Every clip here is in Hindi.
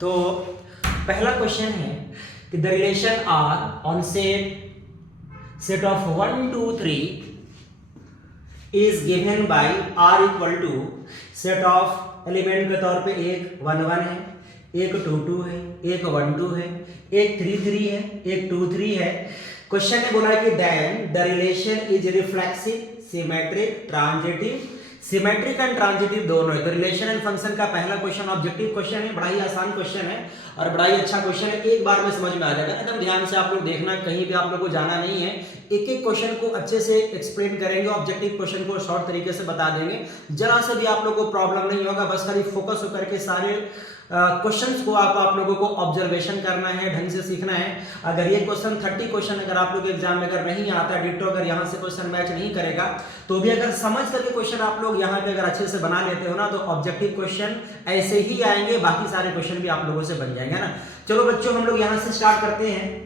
तो पहला क्वेश्चन है कि the relation R on set of 1 2 3 is given by R equal to set of element के तौर पे एक 1 1 है, एक 2 2 है, एक 1 2 है, एक 3 3 है, एक 2 3 है। क्वेश्चन ने बोला कि then the relation is reflexive, symmetric, transitive. Symmetric and transitive दोनों है। तो रिलेशन एंड फंक्शन का पहला क्वेश्चन ऑब्जेक्टिव क्वेश्चन है, बड़ा ही आसान क्वेश्चन है और बड़ा ही अच्छा क्वेश्चन है। एक बार में समझ में आ जाएगा, एकदम ध्यान से आप लोग देखना, कहीं भी आप लोग को जाना नहीं है। एक एक क्वेश्चन को अच्छे से एक्सप्लेन करेंगे, ऑब्जेक्टिव क्वेश्चन को शॉर्ट तरीके से बता देंगे, जरा से भी आप लोग को प्रॉब्लम नहीं होगा। बस खाली फोकस होकर के सारे क्वेश्चंस को आप लोगों को ऑब्जर्वेशन करना है, ढंग से सीखना है। अगर ये क्वेश्चन 30 क्वेश्चन अगर आप लोग एग्जाम में अगर नहीं आता, डिट्टो अगर यहाँ से क्वेश्चन मैच नहीं करेगा, तो भी अगर समझ करके क्वेश्चन आप लोग यहाँ पे अगर अच्छे से बना लेते हो ना, तो ऑब्जेक्टिव क्वेश्चन ऐसे ही आएंगे, बाकी सारे क्वेश्चन भी आप लोगों से बन जाएंगे ना। चलो बच्चों, हम लोग यहाँ से स्टार्ट करते हैं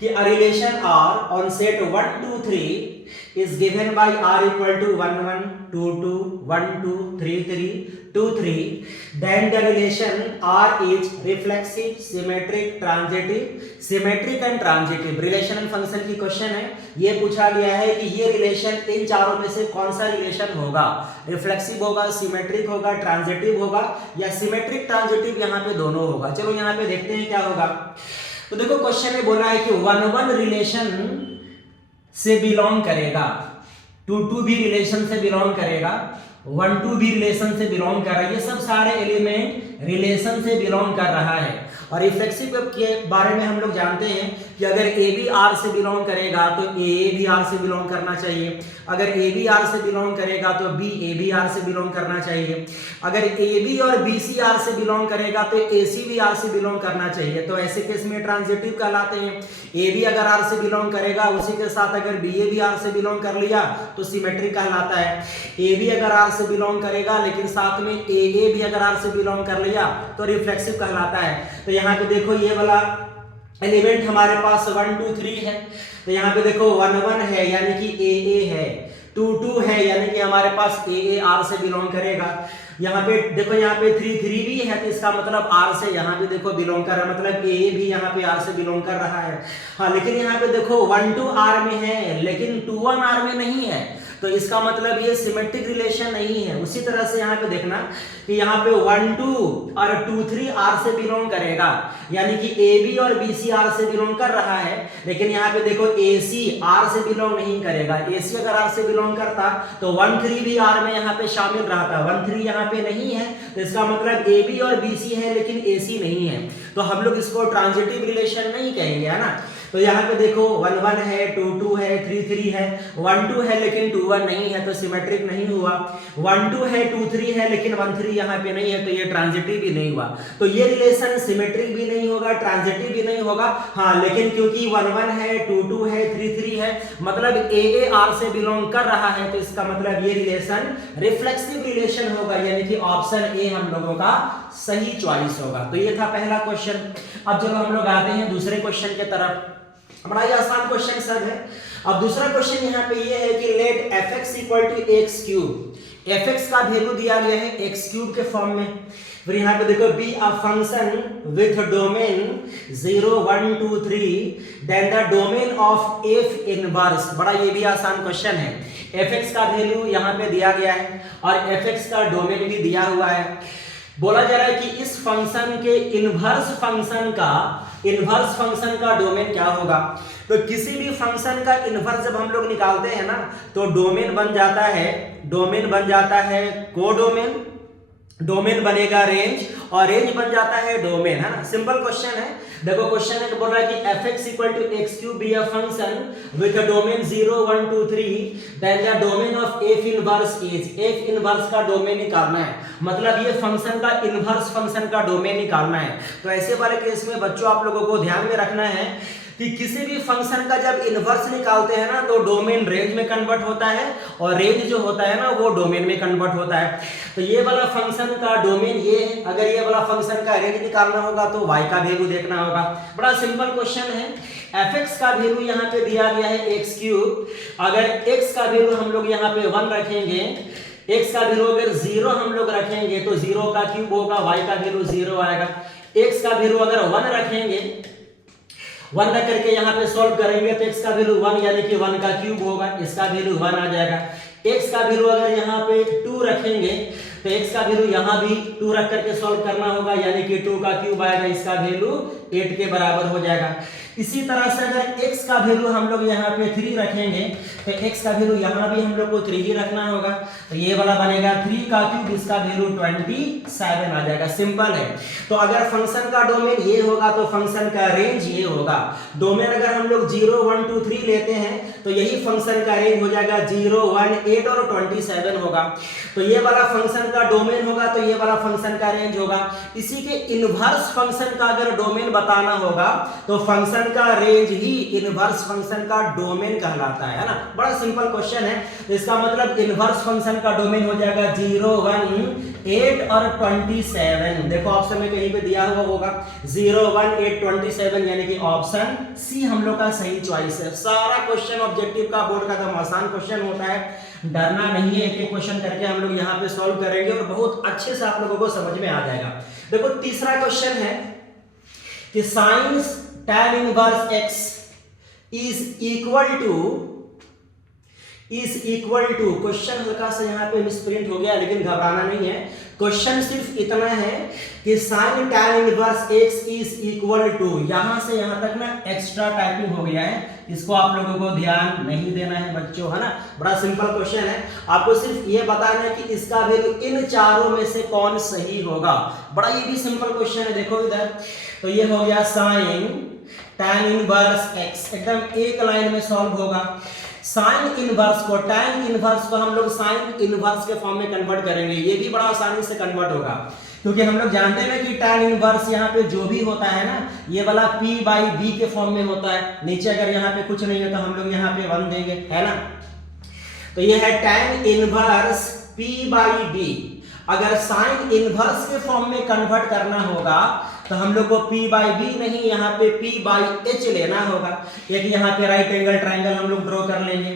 कि a relation R on set 1 2 3 is given by R equal to 1 1 2 2 1 2 3 3 2 3, then the relation R is reflexive, symmetric, transitive, symmetric and transitive। Relation and function की क्वेश्चन है, ये पूछा गया है कि ये रिलेशन इन चारों में से कौन सा रिलेशन होगा, रिफ्लेक्सिव होगा, सिमेट्रिक होगा, ट्रांजिटिव होगा, या सिमेट्रिक ट्रांजिटिव यहाँ पे दोनों होगा। चलो यहाँ पे देखते हैं क्या होगा। तो देखो क्वेश्चन में बोला है कि 1 1 रिलेशन से बिलोंग करेगा, 2 2 भी रिलेशन से बिलोंग करेगा, 1 2 भी रिलेशन से बिलोंग कर रहा है। ये सब सारे एलिमेंट रिलेशन से बिलोंग कर रहा है। और रिफ्लेक्सिव के बारे में हम लोग जानते हैं कि अगर ए बी आर से बिलोंग करेगा तो ए भी आर से बिलोंग करना चाहिए, अगर ए बी आर से बिलोंग करेगा तो बी ए बी आर से बिलोंग करना चाहिए, अगर ए बी और बी सी आर से बिलोंग करेगा तो ए सी भी आर से बिलोंग करना चाहिए। तो ऐसे केस में ट्रांजिटिव कहलाते हैं। ए बी अगर आर से बिलोंग करेगा, उसी के साथ अगर बी ए भी आर से बिलोंग कर लिया तो सिमेट्रिक कहलाता है। ए बी अगर आर से बिलोंग करेगा लेकिन साथ में ए भी अगर आर से बिलोंग कर लिया तो रिफ्लेक्सिव कहलाता है। तो यहाँ पे देखो ये वाला एलिमेंट हमारे पास 1 2 3 है, तो यहाँ पे देखो 1 1 है यानी कि ए है, 2 2 है यानी कि हमारे पास ए आर से बिलोंग करेगा। यहाँ पे देखो यहाँ पे 3 3 भी है, तो इसका मतलब आर से यहाँ पे देखो बिलोंग कर रहा है, मतलब ए भी यहाँ पे आर से बिलोंग कर रहा है। हाँ, लेकिन यहाँ पे देखो 1 2 आर में है लेकिन 2 1 आर में नहीं है, तो इसका मतलब ये सिमेट्रिक रिलेशन नहीं है। उसी तरह से यहाँ पे देखना कि यहाँ पे 1 2 और 2 3 आर से बिलोंग करेगा, यानी कि ए बी और बी सी आर से बिलोंग कर रहा है, लेकिन यहाँ पे देखो ए सी आर से बिलोंग नहीं करेगा। ए सी अगर आर से बिलोंग करता तो 1 3 भी आर में यहाँ पे शामिल रहता, 1 3 यहाँ पे नहीं है, तो इसका मतलब ए बी और बी सी है लेकिन ए सी नहीं है, तो हम लोग इसको ट्रांजिटिव रिलेशन नहीं कहेंगे, है ना। तो यहाँ पे देखो 1 1 है, 2 2 है, 3 3 है, 1 2 है लेकिन 2 1 नहीं है, तो सिमेट्रिक नहीं हुआ। 1 2 है, 2 3 है लेकिन 1 3 यहाँ पे नहीं है, तो ये ट्रांजिटिव भी नहीं हुआ। तो ये रिलेशन सिमेट्रिक भी नहीं होगा, ट्रांजिटिव भी नहीं होगा। हाँ, लेकिन क्योंकि 1 1 है, 2 2 है, 3 3 है, मतलब ए आर से बिलोंग कर रहा है, तो इसका मतलब ये रिलेशन रिफ्लेक्सिव रिलेशन होगा, यानी कि ऑप्शन ए हम लोगों का सही चॉइस होगा। तो ये था पहला क्वेश्चन। अब चलो हम लोग आते हैं दूसरे क्वेश्चन के तरफ। बड़ा ही आसान क्वेश्चन सब है। अब दूसरा क्वेश्चन यहाँ पे ये है कि let f x equal to x cube. F x का वैल्यू दिया गया है एक्स क्यूब के फॉर्म में। फिर यहाँ पे देखो be a function with domain 0 1 2 3 then the domain of f inverse. बड़ा ये भी आसान क्वेश्चन है। एफ एक्स का वैल्यू यहाँ पे दिया गया है और एफ एक्स का डोमेन भी दिया हुआ है। बोला जा रहा है कि इस फंक्शन के इनवर्स फंक्शन का डोमेन क्या होगा। तो किसी भी फंक्शन का इनवर्स जब हम लोग निकालते हैं ना, तो डोमेन बन जाता है कोडोमेन, डोमेन बनेगा रेंज और रेंज बन जाता है डोमेन, है ना। सिंपल क्वेश्चन है। देखो क्वेश्चन है बोल रहा है कि f(x = x cube be a function with a domain 0 1 2 3 then the domain of f inverse is। f inverse का डोमेन निकालना है, मतलब ये फंक्शन का इनवर्स फंक्शन का डोमेन निकालना है। तो ऐसे वाले केस में बच्चों आप लोगों को ध्यान में रखना है कि किसी भी फंक्शन का जब इनवर्स निकालते हैं ना, तो डोमेन रेंज में कन्वर्ट होता है और रेंज जो होता है ना वो डोमेन में कन्वर्ट होता है। तो ये वाला फंक्शन का डोमेन ये है, अगर ये वाला फंक्शन का रेंज निकालना होगा तो y का वैल्यू देखना होगा। बड़ा सिंपल क्वेश्चन है। fx का वैल्यू यहाँ पे दिया गया है एक्स क्यूब, अगर x का वैल्यू हम लोग यहाँ पे 1 रखेंगे, x का वैल्यू अगर 0 हम लोग रखेंगे तो 0 का क्यूब होगा, y का वैल्यू 0 आएगा। x का वैल्यू अगर 1 रखेंगे, 1 रख करके यहाँ पे सॉल्व करेंगे तो x का वैल्यू 1 यानी कि 1 का क्यूब होगा, इसका वैल्यू 1 आ जाएगा। x का वैल्यू अगर यहाँ पे 2 रखेंगे तो x का वैल्यू यहाँ भी 2 रख करके सॉल्व करना होगा, यानी कि 2 का क्यूब आएगा, इसका वैल्यू 8 के बराबर हो जाएगा। इसी तरह से अगर x का वैल्यू हम लोग यहाँ पे 3 रखेंगे तो x का वैल्यू यहाँ भी हम लोग को 3 ही रखना होगा, तो ये वाला बनेगा 3 का क्यूब, इसका वैल्यू 27 आ जाएगा। सिंपल है। तो अगर फंक्शन का डोमेन ये होगा तो फंक्शन का रेंज ये होगा। डोमेन अगर हम लोग 0 1 2 3 लेते हैं तो यही फंक्शन का रेंज हो जाएगा 0 1 8 और 27 होगा। तो ये वाला फंक्शन का डोमेन होगा तो ये वाला फंक्शन का रेंज होगा। इसी के इनवर्स फंक्शन का अगर डोमेन बताना होगा तो फंक्शन का रेंज ही इनवर्स फंक्शन का डोमेन कहलाता है ना। बड़ा सिंपल क्वेश्चन है। तो इसका मतलब इनवर्स फंक्शन का डोमेन हो जाएगा 0 1 8 और 27। देखो ऑप्शन में कहीं पे दिया हुआ होगा 0 1 8 27, यानी कि ऑप्शन सी हम लोग का सही चॉइस है। सारा क्वेश्चन ऑब्जेक्टिव का बोर्ड का एकदम आसान क्वेश्चन होता है, डरना नहीं है। एक एक क्वेश्चन करके हम लोग यहाँ पे सॉल्व करेंगे और बहुत अच्छे से आप लोगों को समझ में आ जाएगा। देखो तीसरा क्वेश्चन है कि sine tan inverse x is equal to question हल्का सा यहाँ पे मिसप्रिंट हो गया, लेकिन घबराना नहीं है। क्वेश्चन सिर्फ इतना है कि sine tan inverse x is equal to, यहां से यहां तक ना एक्स्ट्रा टाइपिंग हो गया है, इसको आप लोगों को ध्यान नहीं देना है बच्चों, है ना। बड़ा सिंपल क्वेश्चन है, आपको सिर्फ ये बताना है कि इसका वैल्यू इन चारों में से कौन सही होगा। बड़ा ये भी सिंपल क्वेश्चन है। देखो इधर, तो ये हो गया साइन tan इनवर्स x, एकदम एक लाइन में सॉल्व होगा। साइन इनवर्स को, tan इनवर्स को हम लोग साइन इनवर्स के फॉर्म में कन्वर्ट करेंगे, ये भी बड़ा आसानी से कन्वर्ट होगा, क्योंकि हम लोग जानते हैं कि tan इनवर्स यहाँ पे जो भी होता है ना, ये वाला p/b के फॉर्म में होता है। नीचे अगर यहाँ पे कुछ नहीं है तो हम लोग यहाँ पे 1 देंगे, है ना। तो ये है tan इनवर्स p/b। अगर साइन इनवर्स के फॉर्म में कन्वर्ट करना होगा तो हम लोग को p/b नहीं, यहाँ पे p/h लेना होगा। एक यहाँ पे राइट एंगल ट्रायंगल हम लोग ड्रॉ कर लेंगे,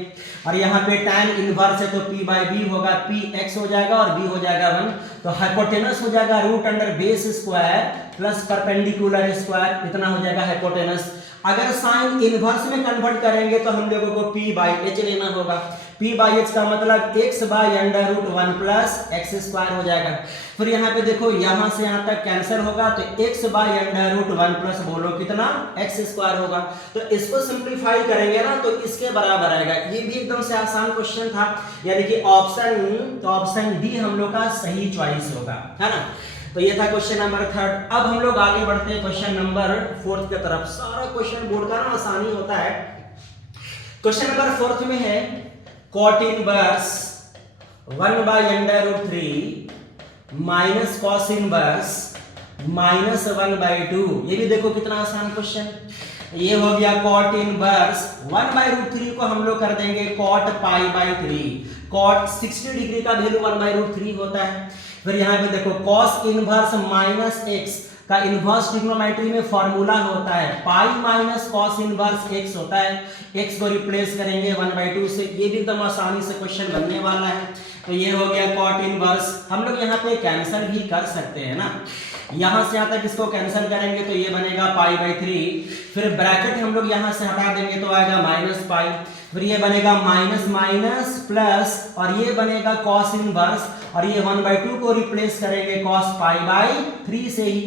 और यहाँ पे tan इनवर्स है तो p/b होगा, px हो जाएगा और b हो जाएगा 1, तो हाइपोटेनस हो जाएगा root under base square plus perpendicular square, इतना हो जाएगा हाइपोटेनस। अगर साइन इनवर्स में कन्वर्ट करेंगे तो हम लोगों को p/h लेना होगा। p/h का मतलब x/√1 प्लस x स्क्वायर हो जाएगा। फिर यहाँ पे देखो, यहाँ से यहाँ तक कैंसिल होगा तो x/√1 प्लस बोलो कितना, x स्क्वायर होगा। तो इसको सिंप्लीफाई करेंगे ना तो इसके बराबर आएगा। ये भी एकदम से आसान क्वेश्चन था, यानी कि ऑप्शन डी हम लोग का सही चॉइस होगा, है ना। तो ये था क्वेश्चन नंबर 3। अब हम लोग आगे बढ़ते हैं क्वेश्चन नंबर 4 की तरफ। सारा क्वेश्चन बोर्ड का ना आसानी होता है। क्वेश्चन नंबर 4 में है cot inverse 1/√3 minus cos inverse -1/2। ये भी देखो कितना आसान क्वेश्चन। ये हो गया cot इनवर्स 1/√3 को हम लोग कर देंगे cot π/3। cot 60 डिग्री का वैल्यू 1/√3 होता है। फिर यहाँ पे देखो cos इनवर्स -x का इनवर्स ट्रिग्नोमेट्री में फॉर्मूला होता है pi minus cos inverse x होता है। x को रिप्लेस करेंगे 1/2 से। ये भी एकदम आसानी से क्वेश्चन बनने वाला है। तो ये हो गया cot इनवर्स। हम लोग यहाँ पे कैंसिल भी कर सकते हैं ना, यहाँ से यहाँ तक इसको कैंसिल करेंगे तो ये बनेगा π/3। फिर ब्रैकेट हम लोग यहाँ से हटा देंगे तो आएगा -π। फिर ये बनेगा माइनस माइनस प्लस, और ये बनेगा cos इनवर्स, और ये 1/2 को रिप्लेस करेंगे cos π/3 से ही।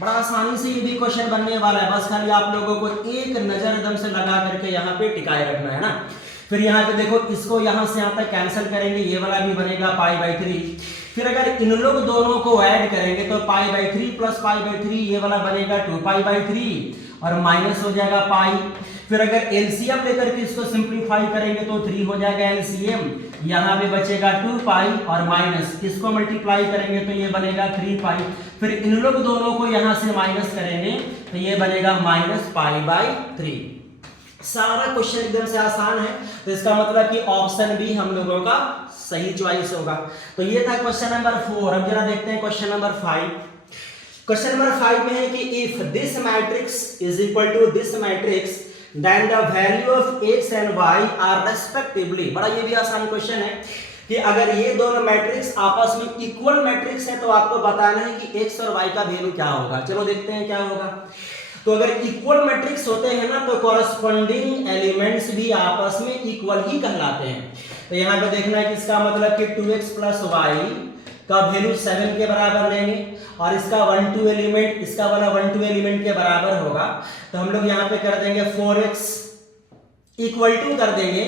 बड़ा आसानी से ये भी क्वेश्चन बनने वाला है। बस खाली आप लोगों को एक नजर एकदम से लगा करके यहाँ पे टिकाए रखना है ना। फिर यहाँ पे देखो, इसको यहाँ से यहाँ तक कैंसिल करेंगे, ये वाला भी बनेगा π/3। फिर अगर इन लोग दोनों को ऐड करेंगे तो π/3 प्लस π/3 ये वाला बनेगा 2π/3 और माइनस हो जाएगा पाई। फिर अगर एलसीएम लेकर के इसको सिंप्लीफाई करेंगे तो 3 हो जाएगा एलसीएम, यहाँ पे बचेगा 2π और माइनस, इसको मल्टीप्लाई करेंगे तो ये बनेगा 3π। फिर इन लोग दोनों को यहाँ से माइनस करेंगे तो ये बनेगा -π/3। सारा क्वेश्चन एकदम से आसान है, तो इसका मतलब कि ऑप्शन बी हम लोगों का सही चॉइस होगा। तो ये था क्वेश्चन नंबर 4। अब जरा देखते हैं क्वेश्चन नंबर 5। क्वेश्चन नंबर 5 में है कि if this matrix is equal to this matrix then the value of x and y are respectively. बड़ा ये भी आसान क्वेश्चन है कि अगर ये दोनों मैट्रिक्स आपस में इक्वल मैट्रिक्स है तो आपको बताना है कि x और y का वैल्यू क्या होगा। चलो देखते हैं क्या होगा। तो अगर इक्वल मैट्रिक्स होते हैं ना तो कॉरस्पॉन्डिंग एलिमेंट्स भी आपस में इक्वल ही कहलाते हैं। तो यहाँ पे देखना है कि इसका मतलब कि 2x प्लस वाई का वैल्यू 7 के बराबर लेंगे और इसका 1 2 एलिमेंट, इसका वाला 1 2 एलिमेंट के बराबर होगा। तो हम लोग यहाँ पे कर देंगे 4x इक्वल टू कर देंगे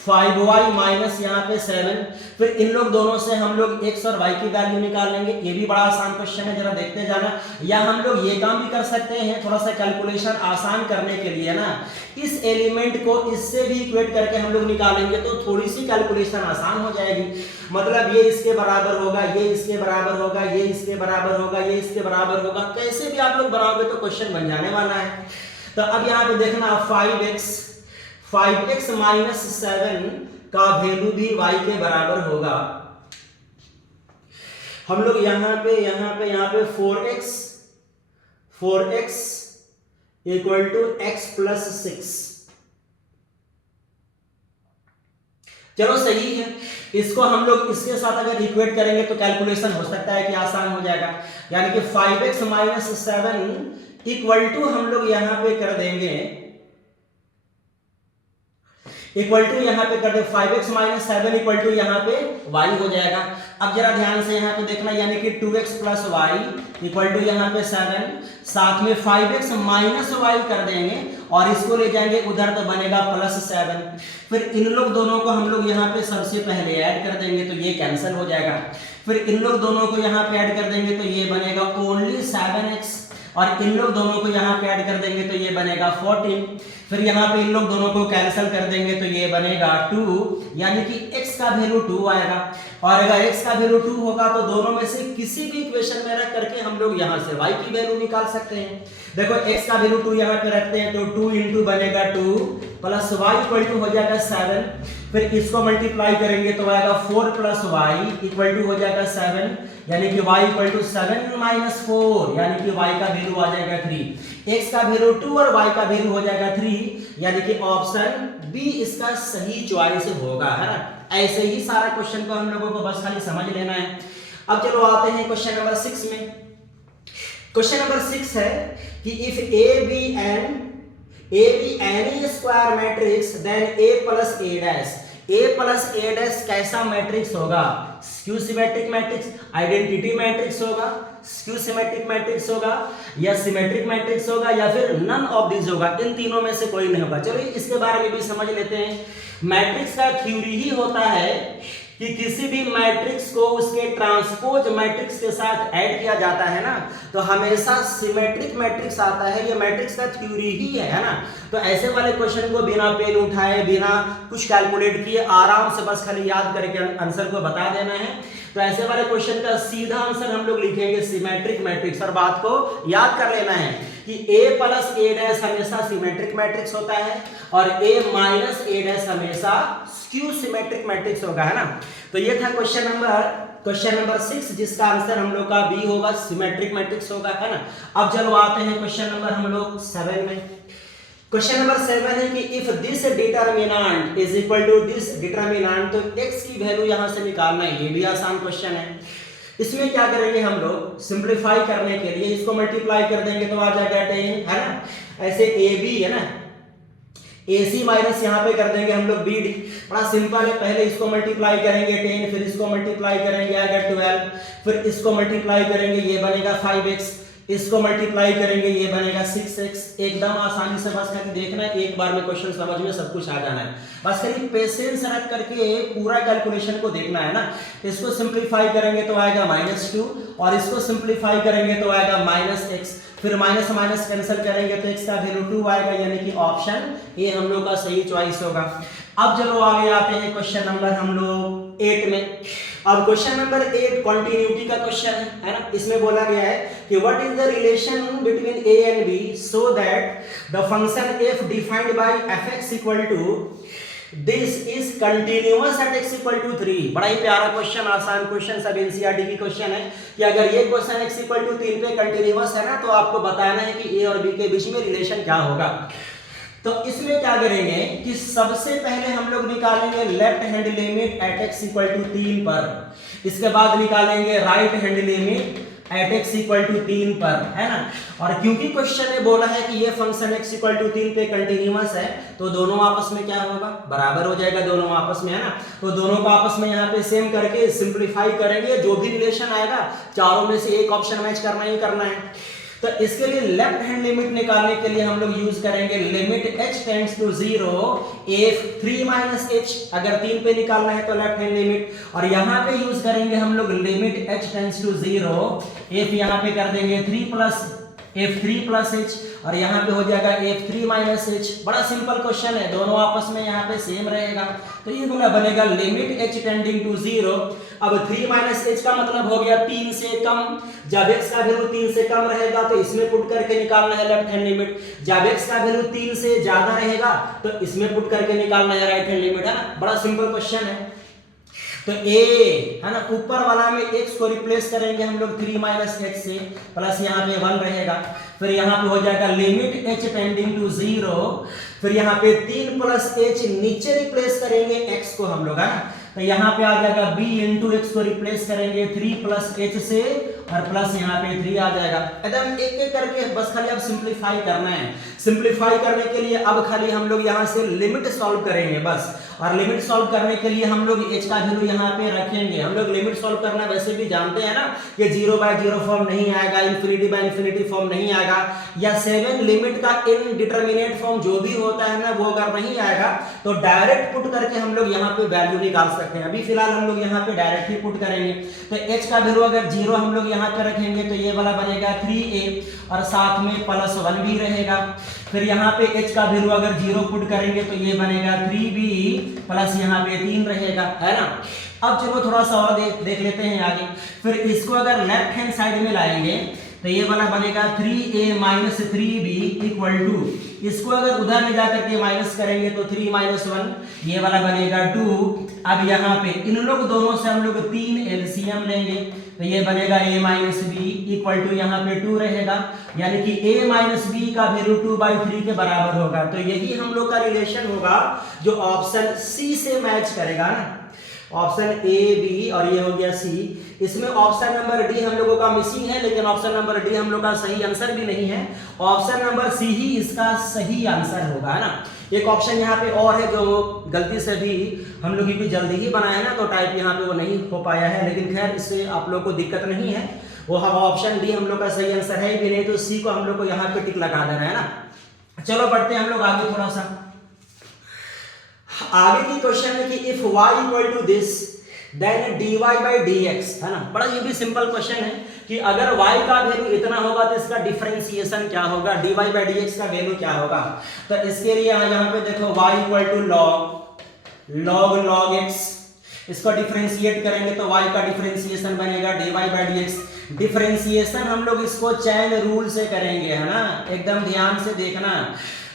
5y माइनस यहाँ पे 7। फिर इन लोग दोनों से हम लोग x और y की वैल्यू निकाल लेंगे। ये भी बड़ा आसान क्वेश्चन है, जरा देखते जाना। या हम लोग ये काम भी कर सकते हैं, थोड़ा सा कैलकुलेशन आसान करने के लिए ना, इस एलिमेंट को इससे भी इक्वेट करके हम लोग निकालेंगे तो थोड़ी सी कैलकुलेशन आसान हो जाएगी। मतलब ये इसके बराबर होगा, ये इसके बराबर होगा, ये इसके बराबर होगा, ये इसके बराबर होगा, कैसे भी आप लोग बनाओगे तो क्वेश्चन बन जाने वाला है। तो अब यहाँ पे देखना 5x माइनस 7 का वैल्यू भी y के बराबर होगा। हम लोग यहाँ पे 4x equal to x plus 6। चलो सही है, इसको हम लोग इसके साथ अगर इक्वेट करेंगे तो कैलकुलेशन हो सकता है कि आसान हो जाएगा। यानी कि 5x माइनस 7 इक्वल टू हम लोग यहाँ पे कर देंगे इक्वल टू यहाँ पे कर दे 5x माइनस 7 इक्वल टू यहाँ पे y हो जाएगा। अब जरा ध्यान से यहाँ पे देखना, यानी कि 2x plus Y equal to यहाँ पे 7, साथ में 5x माइनस वाई कर देंगे और इसको ले जाएंगे उधर तो बनेगा प्लस 7। फिर इन लोग दोनों को हम लोग यहाँ पे सबसे पहले ऐड कर देंगे तो ये कैंसिल हो जाएगा। फिर इन लोग दोनों को यहाँ पे ऐड कर देंगे तो ये बनेगा ओनली 7x और इन लोग दोनों को यहाँ पे ऐड कर देंगे तो ये बनेगा 14। फिर यहाँ पे इन लोग दोनों को कैंसिल कर देंगे तो ये बनेगा 2, यानी कि x का वैल्यू 2 आएगा। और अगर x का वैल्यू 2 होगा तो दोनों में से किसी भी इक्वेशन में रख करके हम लोग यहाँ से y की वैल्यू निकाल सकते हैं। देखो x का वैल्यू 2 यहाँ पे रखते हैं तो 2 इंटू बनेगा 2 प्लस y इक्वल टू हो जाएगा 7। फिर इसको मल्टीप्लाई करेंगे तो आएगा 4 प्लस y इक्वल टू हो जाएगा 7, यानी कि y इक्वल टू 7 माइनस 4, यानी कि y का वैल्यू आ जाएगा 3। x का वैल्यू 2 और y का वैल्यू हो जाएगा 3, यानी कि ऑप्शन बी इसका सही चॉइस होगा, है ना। ऐसे ही सारा क्वेश्चन को हम लोगों को बस खाली समझ लेना है। अब चलो आते हैं क्वेश्चन नंबर 6 में। क्वेश्चन नंबर 6 है कि if A be any square matrix then a plus a dash कैसा मैट्रिक्स होगा? Skew symmetric matrix, identity matrix होगा, स्क्यू सिमेट्रिक मैट्रिक्स होगा या सिमेट्रिक मैट्रिक्स होगा या फिर नन ऑफ दिस होगा। इन तीनों में से कोई नहीं होगा। चलिए इसके बारे में भी समझ लेते हैं। मैट्रिक्स का थ्योरी ही होता है कि किसी भी मैट्रिक्स को उसके ट्रांसपोज मैट्रिक्स के साथ ऐड किया जाता है ना तो हमेशा सिमेट्रिक मैट्रिक्स आता है। ये मैट्रिक्स का थ्योरी ही है ना। तो ऐसे वाले क्वेश्चन को बिना पेन उठाए, बिना कुछ कैलकुलेट किए, आराम से बस खाली याद करके आंसर को बता देना है। तो ऐसे वाले क्वेश्चन का सीधा आंसर हम लोग लिखेंगे सिमेट्रिक मैट्रिक्स। और बात को याद कर लेना है कि a प्लस a डैश हमेशा सिमेट्रिक मैट्रिक्स होता है और a माइनस a डैश हमेशा स्क्यू सिमेट्रिक मैट्रिक्स होगा, है ना। तो ये था क्वेश्चन नंबर 6, जिसका आंसर हम लोग का बी होगा, सिमेट्रिक मैट्रिक्स होगा, है ना। अब चलो आते हैं क्वेश्चन नंबर हम लोग 7 में। क्वेश्चन नंबर 7 है कि if this determinant is equal to this determinant, तो x की वैल्यू यहां से निकालना है। ये भी आसान क्वेश्चन है। इसमें क्या करेंगे हम लोग, सिंपलीफाई करने के लिए इसको मल्टीप्लाई कर देंगे तो आ जाएगा 10, है ना। ऐसे ab है ना, AC माइनस यहाँ पे कर देंगे हम लोग BD। बड़ा सिंपल है। पहले इसको मल्टीप्लाई करेंगे 10, फिर इसको मल्टीप्लाई करेंगे आएगा 12, फिर इसको मल्टीप्लाई करेंगे ये बनेगा 5x, इसको मल्टीप्लाई करेंगे ये बनेगा 6x। एकदम आसानी से बस खाली देखना है, एक बार में क्वेश्चन समझ में सब कुछ आ जाना है। बस खाली पेशेंस रख करके पूरा कैलकुलेशन को देखना है ना। इसको सिंपलीफाई करेंगे तो आएगा -2 और इसको सिंपलीफाई करेंगे तो आएगा -x, फिर माइनस माइनस कैंसिल करेंगे तो x का वैल्यू 2 आएगा, यानी कि ऑप्शन ए हम लोग का सही चॉइस होगा। अब चलो आगे आते हैं क्वेश्चन नंबर हम लोग 8 में। अब क्वेश्चन नंबर 8 कंटिन्यूटी का क्वेश्चन है ना। इसमें बोला गया है कि what is the relation between a and b so that the function f defined by fx equal to this is continuous at x equal to 3। बड़ा ही प्यारा क्वेश्चन, आसान क्वेश्चन, सब एनसीईआरटी की क्वेश्चन है कि अगर ये क्वेश्चन x इक्वल टू 3 पे कंटिन्यूअस है ना तो आपको बताना है कि a और b के बीच में रिलेशन क्या होगा। तो इसमें क्या करेंगे कि सबसे पहले हम लोग निकालेंगे left hand limit at x equal to 3 पर, इसके बाद निकालेंगे right hand limit at x equal to 3 पर, है ना। और क्योंकि क्वेश्चन ने बोला है कि ये फंक्शन x इक्वल टू 3 पे कंटिन्यूअस है, तो दोनों आपस में क्या होगा, बराबर हो जाएगा दोनों आपस में, है ना। तो दोनों को आपस में यहाँ पे सेम करके सिंप्लीफाई करेंगे, जो भी रिलेशन आएगा चारों में से एक ऑप्शन मैच करना ही करना है। तो इसके लिए लेफ्ट हैंड लिमिट निकालने के लिए हम लोग यूज करेंगे limit h tends to 0 f 3 minus h, अगर 3 पे निकालना है तो लेफ्ट हैंड लिमिट, और यहाँ पे यूज करेंगे हम लोग limit h tends to 0 f, यहाँ पे कर देंगे 3 प्लस f3 प्लस h, और यहाँ पे हो जाएगा f3 माइनस h। बड़ा सिंपल क्वेश्चन है, दोनों आपस में यहाँ पे सेम रहेगा, तो ये वाला बनेगा लिमिट h टेंडिंग टू 0। अब 3 माइनस h का मतलब हो गया 3 से कम, जब x का वैल्यू 3 से कम रहेगा तो इसमें पुट करके निकालना है लेफ्ट हैंड लिमिट, जब x का वैल्यू 3 से ज्यादा रहेगा तो इसमें पुट करके निकालना है राइट हैंड लिमिट, है ना। बड़ा सिंपल क्वेश्चन है। तो a है ना, ऊपर वाला में x को रिप्लेस करेंगे हम लोग 3 माइनस h से, प्लस यहाँ पे 1 रहेगा, फिर यहाँ पे हो जाएगा लिमिट h टेंडिंग टू 0, फिर यहाँ पे 3 प्लस h नीचे रिप्लेस करेंगे x को हम लोग, है ना। तो यहाँ पे आ जाएगा b इंटू एक्स को रिप्लेस करेंगे 3 प्लस h से, और प्लस यहाँ पे 3 आ जाएगा। एकदम एक एक करके बस खाली अब सिंप्लीफाई करना है। सिंप्लीफाई करने के लिए अब खाली हम लोग यहाँ से लिमिट सॉल्व करेंगे बस, और लिमिट सॉल्व करने के लिए हम लोग h का वैल्यू यहाँ पे रखेंगे। हम लोग लिमिट सॉल्व करना वैसे भी जानते हैं ना कि 0/0 फॉर्म नहीं आएगा, ∞/∞ फॉर्म नहीं आएगा, या 7 लिमिट का इनडिटरमिनेट फॉर्म जो भी होता है ना वो अगर नहीं आएगा तो डायरेक्ट पुट करके हम लोग यहाँ पे वैल्यू निकाल सकते हैं। अभी फिलहाल हम लोग यहाँ पे डायरेक्ट ही पुट करेंगे। तो h का वैल्यू अगर 0 हम लोग यहाँ पे रखेंगे तो ये वाला बनेगा 3a, और साथ में प्लस 1 भी रहेगा। फिर यहाँ पे h का वैल्यू अगर 0 पुट करेंगे तो ये बनेगा 3b, प्लस यहाँ पे 3 रहेगा, है ना। अब चलो थोड़ा सा और देख लेते हैं आगे। फिर इसको अगर लेफ्ट हैंड साइड में लाएंगे तो ये वाला बनेगा 3a minus 3b equal to, इसको अगर उधर ले जाकर के माइनस करेंगे तो 3 माइनस 1, ये वाला बनेगा 2। अब यहाँ पे इन लोग दोनों से हम लोग 3 एलसीएम लेंगे तो ये बनेगा a minus b equal to यहाँ पे 2 रहेगा, यानी कि a माइनस b का वैल्यू 2/3 के बराबर होगा। तो यही हम लोग का रिलेशन होगा जो ऑप्शन सी से मैच करेगा ना, ऑप्शन ए बी और ये हो गया सी। इसमें ऑप्शन नंबर डी हम लोगों का मिसिंग है, लेकिन ऑप्शन नंबर डी हम लोग का सही आंसर भी नहीं है, ऑप्शन नंबर सी ही इसका सही आंसर होगा, है ना। एक ऑप्शन यहाँ पे और है जो गलती से भी हम लोग भी जल्दी ही बनाए हैं ना, तो टाइप यहाँ पे वो नहीं हो पाया है, लेकिन खैर इससे आप लोग को दिक्कत नहीं है, वो ऑप्शन डी हम लोग का सही आंसर है भी नहीं, तो सी को हम लोग को यहाँ पे टिक लगा देना है ना। चलो बढ़ते हैं हम लोग आगे थोड़ा सा। आगे की क्वेश्चन है कि if y equal to this then dy by dx, है ना। बड़ा ये भी सिंपल क्वेश्चन है कि अगर y का वैल्यू इतना होगा तो इसका डिफरेंशिएशन क्या होगा, dy बाई dx का वैल्यू क्या होगा। तो इसके लिए यहाँ पे देखो y equal to log x, इसको डिफरेंशिएट करेंगे तो y का डिफरेंशिएशन बनेगा dy बाई dx। डिफरेंशिएशन हम लोग इसको चैन रूल से करेंगे, है ना, एकदम ध्यान से देखना।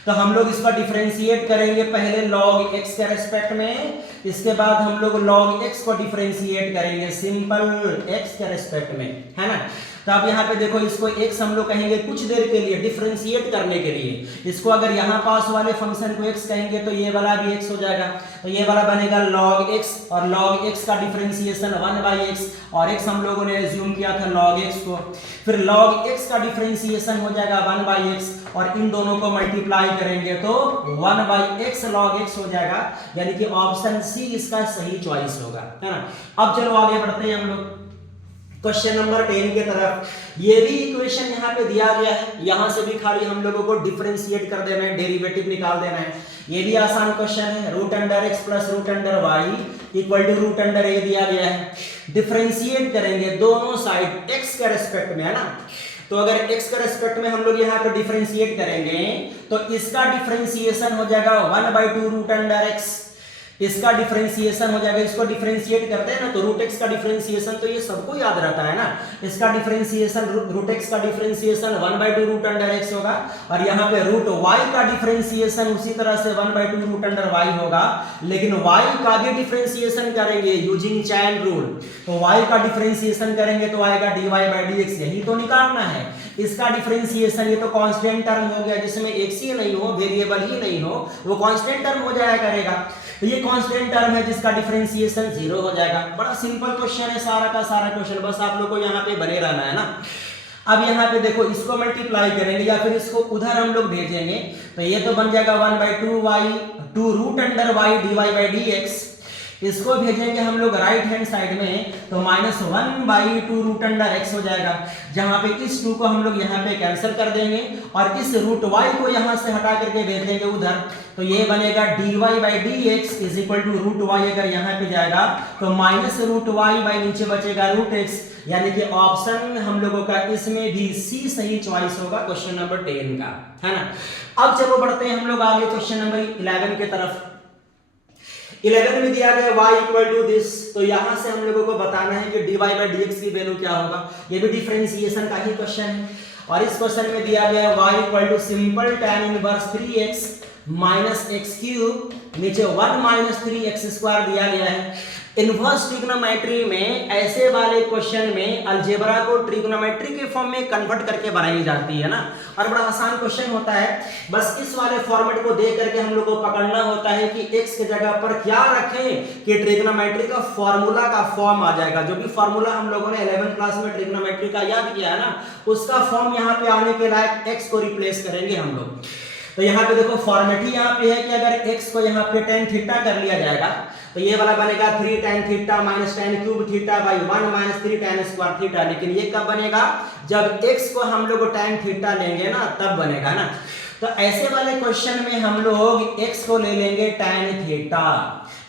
तो हम लोग इसका डिफरेंशिएट करेंगे पहले log x के रेस्पेक्ट में, इसके बाद हम लोग log x को डिफरेंशिएट करेंगे सिंपल x के रेस्पेक्ट में, है ना। तो अब यहाँ पे देखो इसको x हम लोग कहेंगे कुछ देर के लिए डिफरेंशिएट करने के लिए, इसको अगर यहाँ पास वाले फंक्शन को x कहेंगे तो ये वाला भी x हो जाएगा, तो ये वाला बनेगा log x, और log x का डिफरेंशिएशन 1/x, और x हम लोगों ने एज्यूम किया था log x को, फिर log x का डिफरेंशिएशन हो जाएगा 1/x, और इन दोनों को मल्टीप्लाई करेंगे तो 1/x log x हो जाएगा, यानी कि ऑप्शन सी इसका सही चॉइस होगा, है ना। अब चलो आगे बढ़ते हैं हम लोग क्वेश्चन नंबर 10 के तरफ। ये भी इक्वेशन यहाँ पे दिया गया है, यहाँ से भी खाली हम लोगों को डिफरेंशिएट कर देना है, डेरिवेटिव निकाल देना है। ये भी आसान क्वेश्चन है, √x plus √y equal to √a दिया गया है। डिफरेंशिएट करेंगे दोनों साइड x के रेस्पेक्ट में, है ना। तो अगर x के रेस्पेक्ट में हम लोग यहाँ पे डिफरेंशिएट करेंगे तो इसका डिफरेंशिएशन हो जाएगा 1/2 √x, इसका डिफरेंशिएशन हो जाएगा, इसको डिफरेंशिएट करते हैं ना तो रूट एक्स का डिफरेंशिएशन तो ये सबको याद रहता है ना, इसका डिफरेंशिएशन रूट एक्स का डिफरेंशिएशन 1/2 रूट अंडर एक्स होगा, और यहाँ पे रूट वाई का डिफरेंशिएशन उसी तरह से 1/2 रूट अंडर वाई होगा, लेकिन वाई का भी डिफरेंशिएशन करेंगे यूजिंग चैन रूल, तो वाई का डिफरेंशिएशन करेंगे तो आएगा dy/dx, यही तो निकालना है। इसका डिफरेंशिएशन ये तो कांस्टेंट टर्म हो गया जिसमें एक्स ही नहीं हो, वेरिएबल ही नहीं हो, वो कांस्टेंट टर्म हो जाया करेगा, तो ये कांस्टेंट टर्म है जिसका डिफरेंशिएशन 0 हो जाएगा। बड़ा सिंपल क्वेश्चन है सारा का सारा क्वेश्चन, बस आप लोग को यहाँ पे बने रहना है ना। अब यहाँ पे देखो इसको मल्टीप्लाई करेंगे या फिर इसको उधर हम लोग भेजेंगे तो ये तो बन जाएगा 1/2 y 2 root under y dy/dx, इसको भेजेंगे हम लोग राइट हैंड साइड में तो -1/2 रूट अंडर x हो जाएगा, जहां पे इस 2 को हम लोग यहाँ पे कैंसिल कर देंगे और इस रूट y को यहाँ से हटा करके भेज देंगे उधर, तो ये बनेगा dy/dx is equal to root y, अगर यहाँ पे जाएगा तो -√y नीचे बचेगा रूट x, यानी कि ऑप्शन हम लोगों का इसमें भी सी सही चॉइस होगा क्वेश्चन नंबर 10 का, है ना। अब चलो बढ़ते हैं हम लोग आगे क्वेश्चन नंबर 11 के तरफ। 11 में दिया गया y इक्वल टू दिस, तो यहां से हम लोगों को बताना है कि dy/dx की वैल्यू क्या होगा, ये भी डिफरेंशिएशन का ही क्वेश्चन है। और इस क्वेश्चन में दिया गया y equal to simple tan inverse 3x minus x cube, नीचे 1 माइनस 3x स्क्वायर दिया गया है। इनवर्स ट्रिग्नोमेट्री में ऐसे वाले क्वेश्चन में अलजेब्रा को ट्रिग्नोमेट्री के फॉर्म में कन्वर्ट करके बनाई जाती है ना, और बड़ा आसान क्वेश्चन होता है। बस इस वाले फॉर्मेट को देख करके हम लोग को पकड़ना होता है कि x के जगह पर क्या रखें कि ट्रिग्नोमेट्री का फॉर्मूला का फॉर्म आ जाएगा। जो भी फॉर्मूला हम लोगों ने 11th क्लास में ट्रिग्नोमेट्री का याद किया है ना, उसका फॉर्म यहाँ पे आने के लायक x को रिप्लेस करेंगे हम लोग। तो यहाँ पे देखो फॉर्मेट ही यहाँ पे है कि अगर x को यहाँ पे tan थीटा कर लिया जाएगा तो ये वाला बनेगा 3 tan theta minus tan cube theta by 1 minus 3 tan square theta, लेकिन ये कब बनेगा जब x को हम लोग tan थीटा लेंगे ना तब बनेगा ना। तो ऐसे वाले क्वेश्चन में हम लोग x को ले लेंगे tan थीटा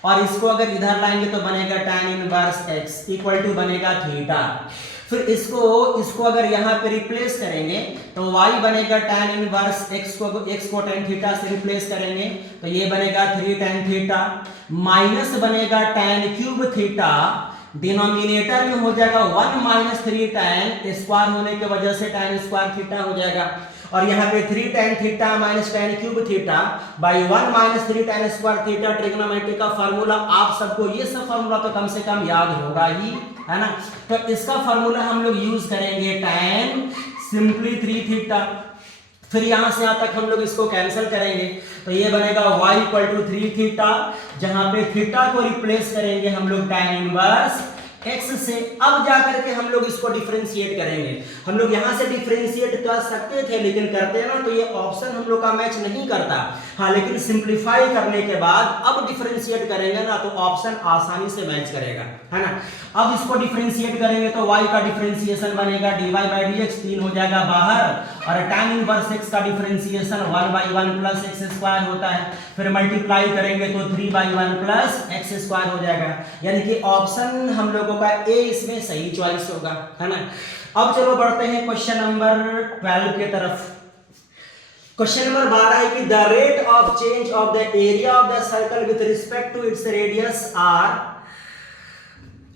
और इसको अगर इधर लाएंगे तो बनेगा tan inverse x equal to बनेगा थीटा। फिर इसको अगर यहाँ पे रिप्लेस करेंगे तो y बनेगा tan इनवर्स x को tan थीटा से रिप्लेस करेंगे तो ये बनेगा 3 tan थीटा माइनस बनेगा tan क्यूब थीटा, डिनोमिनेटर में हो जाएगा 1 माइनस 3 tan स्क्वायर होने की वजह से tan स्क्वायर थीटा हो जाएगा, और यहाँ पे 3 tan theta minus tan cube theta by 1 minus 3 tan square theta. Trigonometry का फार्मूला आप सबको ये सब फार्मूला तो कम से कम याद होगा ही, है ना। तो इसका फार्मूला हम लोग यूज करेंगे tan सिंपली 3 थीटा, फिर यहां से यहां तक हम लोग इसको कैंसिल करेंगे तो ये बनेगा y इक्वल टू 3 थीटा, जहां पे थीटा को रिप्लेस करेंगे हम लोग tan इनवर्स x से। अब जाकर के हम लोग इसको डिफरेंशिएट करेंगे। हम लोग यहां से डिफरेंशिएट कर सकते थे लेकिन करते हैं ना तो ये ऑप्शन हम लोग का मैच नहीं करता, हाँ, लेकिन सिंप्लीफाई करने के बाद अब डिफरेंशिएट करेंगे ना तो ऑप्शन आसानी से मैच करेगा, है ना। अब इसको डिफरेंशिएट करेंगे तो y का डिफरेंशिएशन बनेगा dy/dx, 3 हो जाएगा बाहर, और tan इनवर्स x का डिफरेंशिएशन 1/1 प्लस x स्क्वायर होता है, फिर मल्टीप्लाई करेंगे तो 3/1 प्लस x स्क्वायर हो जाएगा, यानी कि ऑप्शन हम लोगों का ए इसमें सही चॉइस होगा, है ना। अब चलो बढ़ते हैं क्वेश्चन नंबर 12 के तरफ। क्वेश्चन नंबर 12 है कि the rate of change of the area of the circle with respect to its radius r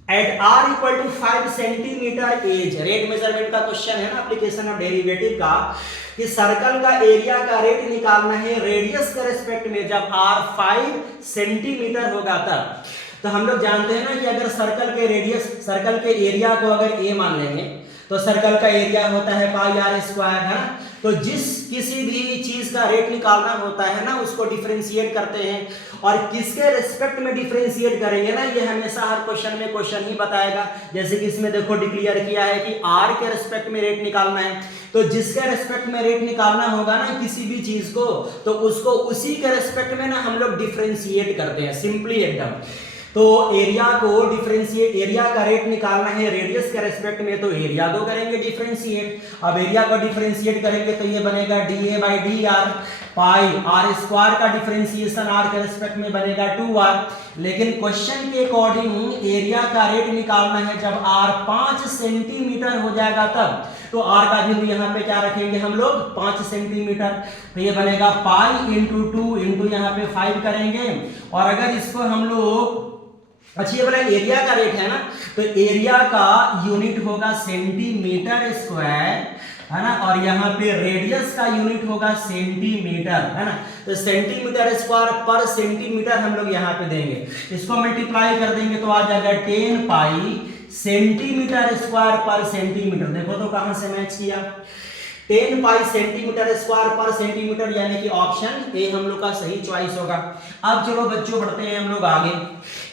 at r equal to 5 centimetre as. Rate measurement का क्वेश्चन है ना, एप्लीकेशन ऑफ डेरिवेटिव का, कि सर्कल का एरिया का रेट निकालना है रेडियस के रिस्पेक्ट में जब r 5 सेंटीमीटर होगा तब। तो हम लोग जानते हैं ना कि अगर सर्कल के रेडियस, सर्कल के एरिया को अगर a मान लेंगे तो सर्कल का एरिया होता है पाई r स्क्वायर, है। तो जिस किसी भी चीज का रेट निकालना होता है ना उसको डिफरेंशिएट करते हैं, और किसके रिस्पेक्ट में डिफरेंशिएट करेंगे ना ये हमेशा हर क्वेश्चन में क्वेश्चन ही बताएगा। जैसे कि इसमें देखो डिक्लेयर किया है कि r के रिस्पेक्ट में रेट निकालना है, तो जिसके रिस्पेक्ट में रेट निकालना होगा ना किसी भी चीज को तो उसको उसी के रिस्पेक्ट में ना हम लोग डिफरेंशिएट करते हैं, सिंपली एकदम। तो एरिया को डिफरेंशिएट, एरिया का रेट निकालना है रेडियस के रिस्पेक्ट में तो एरिया को करेंगे डिफरेंशिएट। अब एरिया को डिफरेंशिएट करेंगे तो ये बनेगा dA/dr, पाई आर स्क्वायर का डिफरेंशिएशन आर के रिस्पेक्ट में बनेगा 2r, लेकिन क्वेश्चन के अकॉर्डिंग एरिया का रेट निकालना है जब आर 5 सेंटीमीटर हो जाएगा तब, तो आर का वैल्यू यहाँ पे क्या रखेंगे हम लोग 5 सेंटीमीटर, तो ये बनेगा पाई इंटू 2 इंटू यहाँ पे 5 करेंगे। और अगर इसको हम लोग अच्छा ये बोला एरिया का रेट है ना, तो एरिया का यूनिट होगा सेंटीमीटर स्क्वायर, है ना, और यहाँ पे रेडियस का यूनिट होगा सेंटीमीटर, है ना, तो सेंटीमीटर स्क्वायर पर सेंटीमीटर हम लोग यहाँ पे देंगे, इसको मल्टीप्लाई कर देंगे तो आ जाएगा 10 पाई सेंटीमीटर स्क्वायर पर सेंटीमीटर। देखो तो कहां से मैच किया, 10 पाई सेंटीमीटर स्क्वायर पर सेंटीमीटर, यानी कि ऑप्शन ए हम लोग का सही चॉइस होगा। अब चलो बच्चों बढ़ते हैं हम लोग आगे,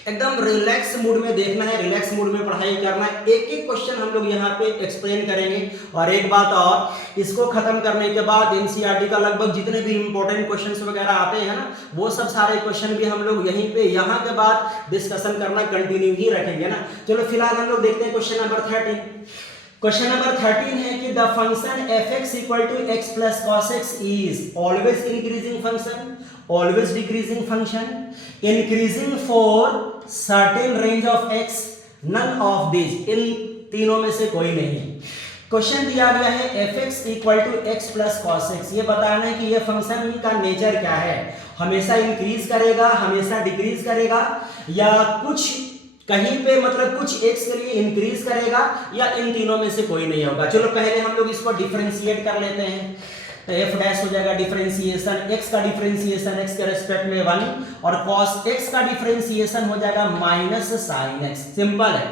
एकदम रिलैक्स मूड में देखना है, रिलैक्स मूड में पढ़ाई करना है, एक एक क्वेश्चन हम लोग यहाँ पे एक्सप्लेन करेंगे। और एक बात और, इसको खत्म करने के बाद एनसीईआरटी का लगभग जितने भी इंपॉर्टेंट क्वेश्चंस वगैरह आते हैं ना, वो सब सारे क्वेश्चन भी हम लोग यहीं पे यहाँ के बाद डिस्कशन करना कंटिन्यू ही रखेंगे ना। चलो फिलहाल हम लोग देखते हैं क्वेश्चन नंबर 13। क्वेश्चन नंबर 13 है कि the function fx equal to x plus cos x is always increasing function, always decreasing function, increasing for certain range of x, none of this, इन तीनों में से कोई नहीं। क्वेश्चन दिया गया है fx equal to x plus cos x, ये बताना है कि ये फंक्शन का नेचर क्या है, हमेशा इंक्रीज करेगा, हमेशा डिक्रीज करेगा, या कुछ कहीं पे मतलब कुछ x के लिए इंक्रीज करेगा, या इन तीनों में से कोई नहीं होगा। चलो पहले हम लोग इसको डिफरेंशिएट कर लेते हैं, तो f डैश हो जाएगा डिफरेंशिएशन x का डिफरेंशिएशन x के रिस्पेक्ट में 1, और cos x का डिफरेंशिएशन हो जाएगा माइनस sin x, सिंपल है।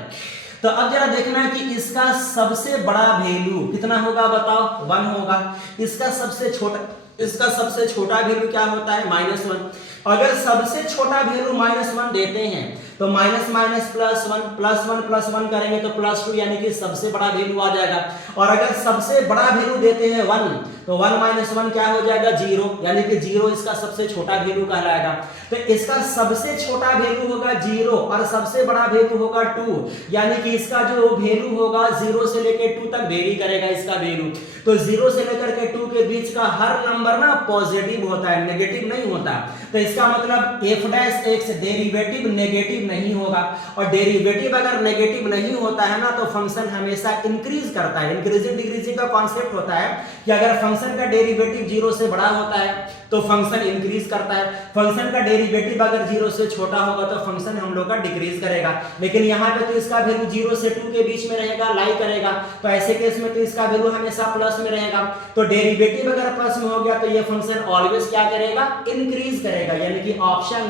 तो अब जरा देखना है कि इसका सबसे बड़ा वैल्यू कितना होगा, बताओ 1 होगा, इसका सबसे छोटा वैल्यू क्या होता है -1। अगर सबसे छोटा वैल्यू -1 देते हैं तो minus minus plus 1, plus 1 plus 1 करेंगे तो +2, यानी कि सबसे बड़ा वैल्यू आ जाएगा। और अगर सबसे बड़ा वैल्यू देते हैं 1, तो 1 माइनस 1 क्या हो जाएगा 0, यानी कि 0 इसका सबसे छोटा वैल्यू कहलाएगा। तो इसका सबसे छोटा वैल्यू होगा 0 और सबसे बड़ा वैल्यू होगा 2, यानी कि इसका जो वैल्यू होगा 0 से लेकर 2 तक वेरी करेगा इसका वैल्यू। तो 0 से लेकर के 2 के बीच का हर नंबर ना पॉजिटिव होता है, नेगेटिव नहीं होता। तो इसका मतलब f dash x derivative negative नहीं होगा, और डेरिवेटिव अगर नेगेटिव नहीं होता है ना तो फंक्शन हमेशा इंक्रीज करता है। इंक्रीजिंग डिक्रीजिंग का कॉन्सेप्ट होता है कि अगर फंक्शन का डेरिवेटिव 0 से बड़ा होता है तो फंक्शन इंक्रीज करता है, फंक्शन का डेरिवेटिव अगर 0 से छोटा होगा तो फंक्शन हम लोग का डिक्रीज करेगा। लेकिन यहाँ पे तो इसका वैल्यू 0 से 2 के बीच में रहेगा, लाई करेगा, तो ऐसे केस में तो इसका वैल्यू हमेशा प्लस में रहेगा। तो डेरिवेटिव अगर प्लस में हो गया तो ये फंक्शन ऑलवेज क्या करेगा, इंक्रीज करेगा, यानी कि ऑप्शन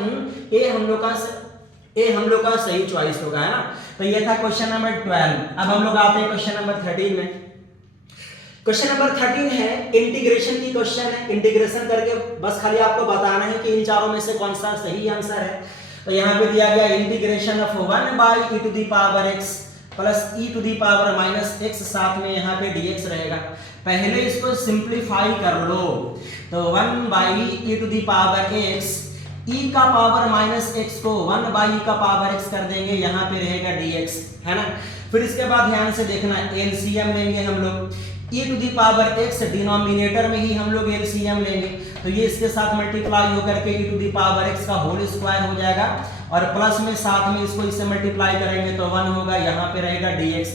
ए हम लोग का सही चॉइस होगा, है ना। तो ये था क्वेश्चन नंबर 12। अब हम लोग आते हैं क्वेश्चन नंबर 13 में। क्वेश्चन नंबर 13 है इंटीग्रेशन की क्वेश्चन है, इंटीग्रेशन करके बस खाली आपको बताना है कि इन चारों में से कौन सा सही आंसर है। तो यहाँ पे दिया गया integration of 1 e to the power x प्लस e to the power minus x, साथ में यहाँ पे dx रहेगा। पहले इसको सिंप्लीफाई कर लो, तो 1 e to the power x, e का पावर माइनस x को 1 e का पावर x कर देंगे, यहाँ पे रहेगा dx, है ना। फिर इसके बाद ध्यान से देखना, एलसीएम लेंगे हम लोग, e to the power x denominator में ही हम लोग एलसीएम लेंगे, तो ये इसके साथ मल्टीप्लाई होकर के e to the power x का होल स्क्वायर हो जाएगा, और प्लस में साथ में इसको इससे मल्टीप्लाई करेंगे तो 1 होगा, यहाँ पे रहेगा dx।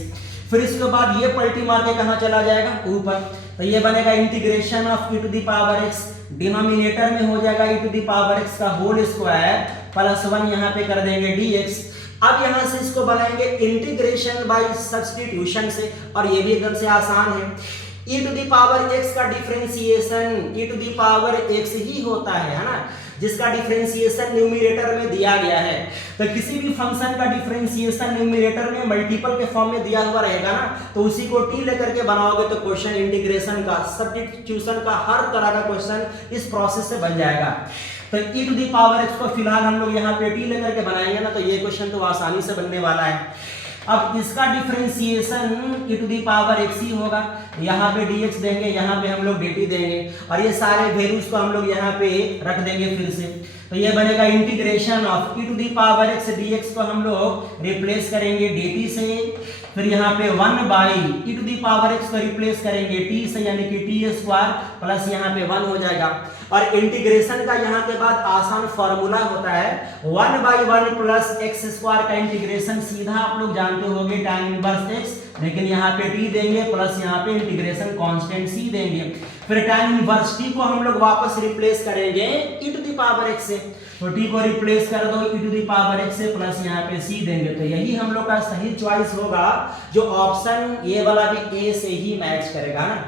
फिर इसके बाद ये पलटी मार के कहाँ चला जाएगा, ऊपर, तो ये बनेगा integration of e to the power x, denominator में हो जाएगा e to the power x का होल स्क्वायर प्लस 1 यहाँ पे कर देंगे dx। अब यहां से इसको बनाएंगे इंटीग्रेशन बाय सब्स्टिट्यूशन से, और ये भी एकदम से आसान है। e to the power x का differentiation e to the power x ही होता है ना, जिसका डिफरेंशिएशन न्यूमरेटर में दिया गया है। तो किसी भी फंक्शन का डिफरेंशिएशन न्यूमरेटर में मल्टीपल के फॉर्म में दिया हुआ रहेगा ना, तो उसी को t लेकर के बनाओगे तो क्वेश्चन इंटीग्रेशन का, सब्स्टिट्यूशन का, हर तरह का क्वेश्चन इस प्रोसेस से बन जाएगा। तो e to the power x को फिलहाल हम लोग यहाँ पे t लेकर के बनाएंगे ना, तो ये क्वेश्चन तो आसानी से बनने वाला है। अब इसका differentiation e to the power x ही होगा, यहाँ पे dx देंगे, यहाँ पे हम लोग dt देंगे, और ये सारे वैल्यूज को हम लोग यहाँ पे रख देंगे फिर से। तो ये बनेगा integration of e to the power x, dx को हम लोग रिप्लेस करेंगे dt से, फिर यहाँ पे 1/e⁻x को रिप्लेस करेंगे t से, यानी कि t² प्लस यहाँ पे 1 हो जाएगा। और इंटीग्रेशन का यहाँ के बाद आसान फॉर्मूला होता है 1/1 प्लस x² का इंटीग्रेशन सीधा आप लोग जानते होंगे tan इनवर्स x, लेकिन यहाँ पे t देंगे प्लस यहाँ पे इंटीग्रेशन कांस्टेंट c देंगे। फिर tan इनवर्स t को हम लोग वापस रिप्लेस करेंगे e⁻x से, तो t को रिप्लेस कर दो e⁻x से प्लस यहाँ पे c देंगे। तो यही हम लोग का सही चॉइस होगा, जो ऑप्शन ये वाला भी ए से ही मैच करेगा ना।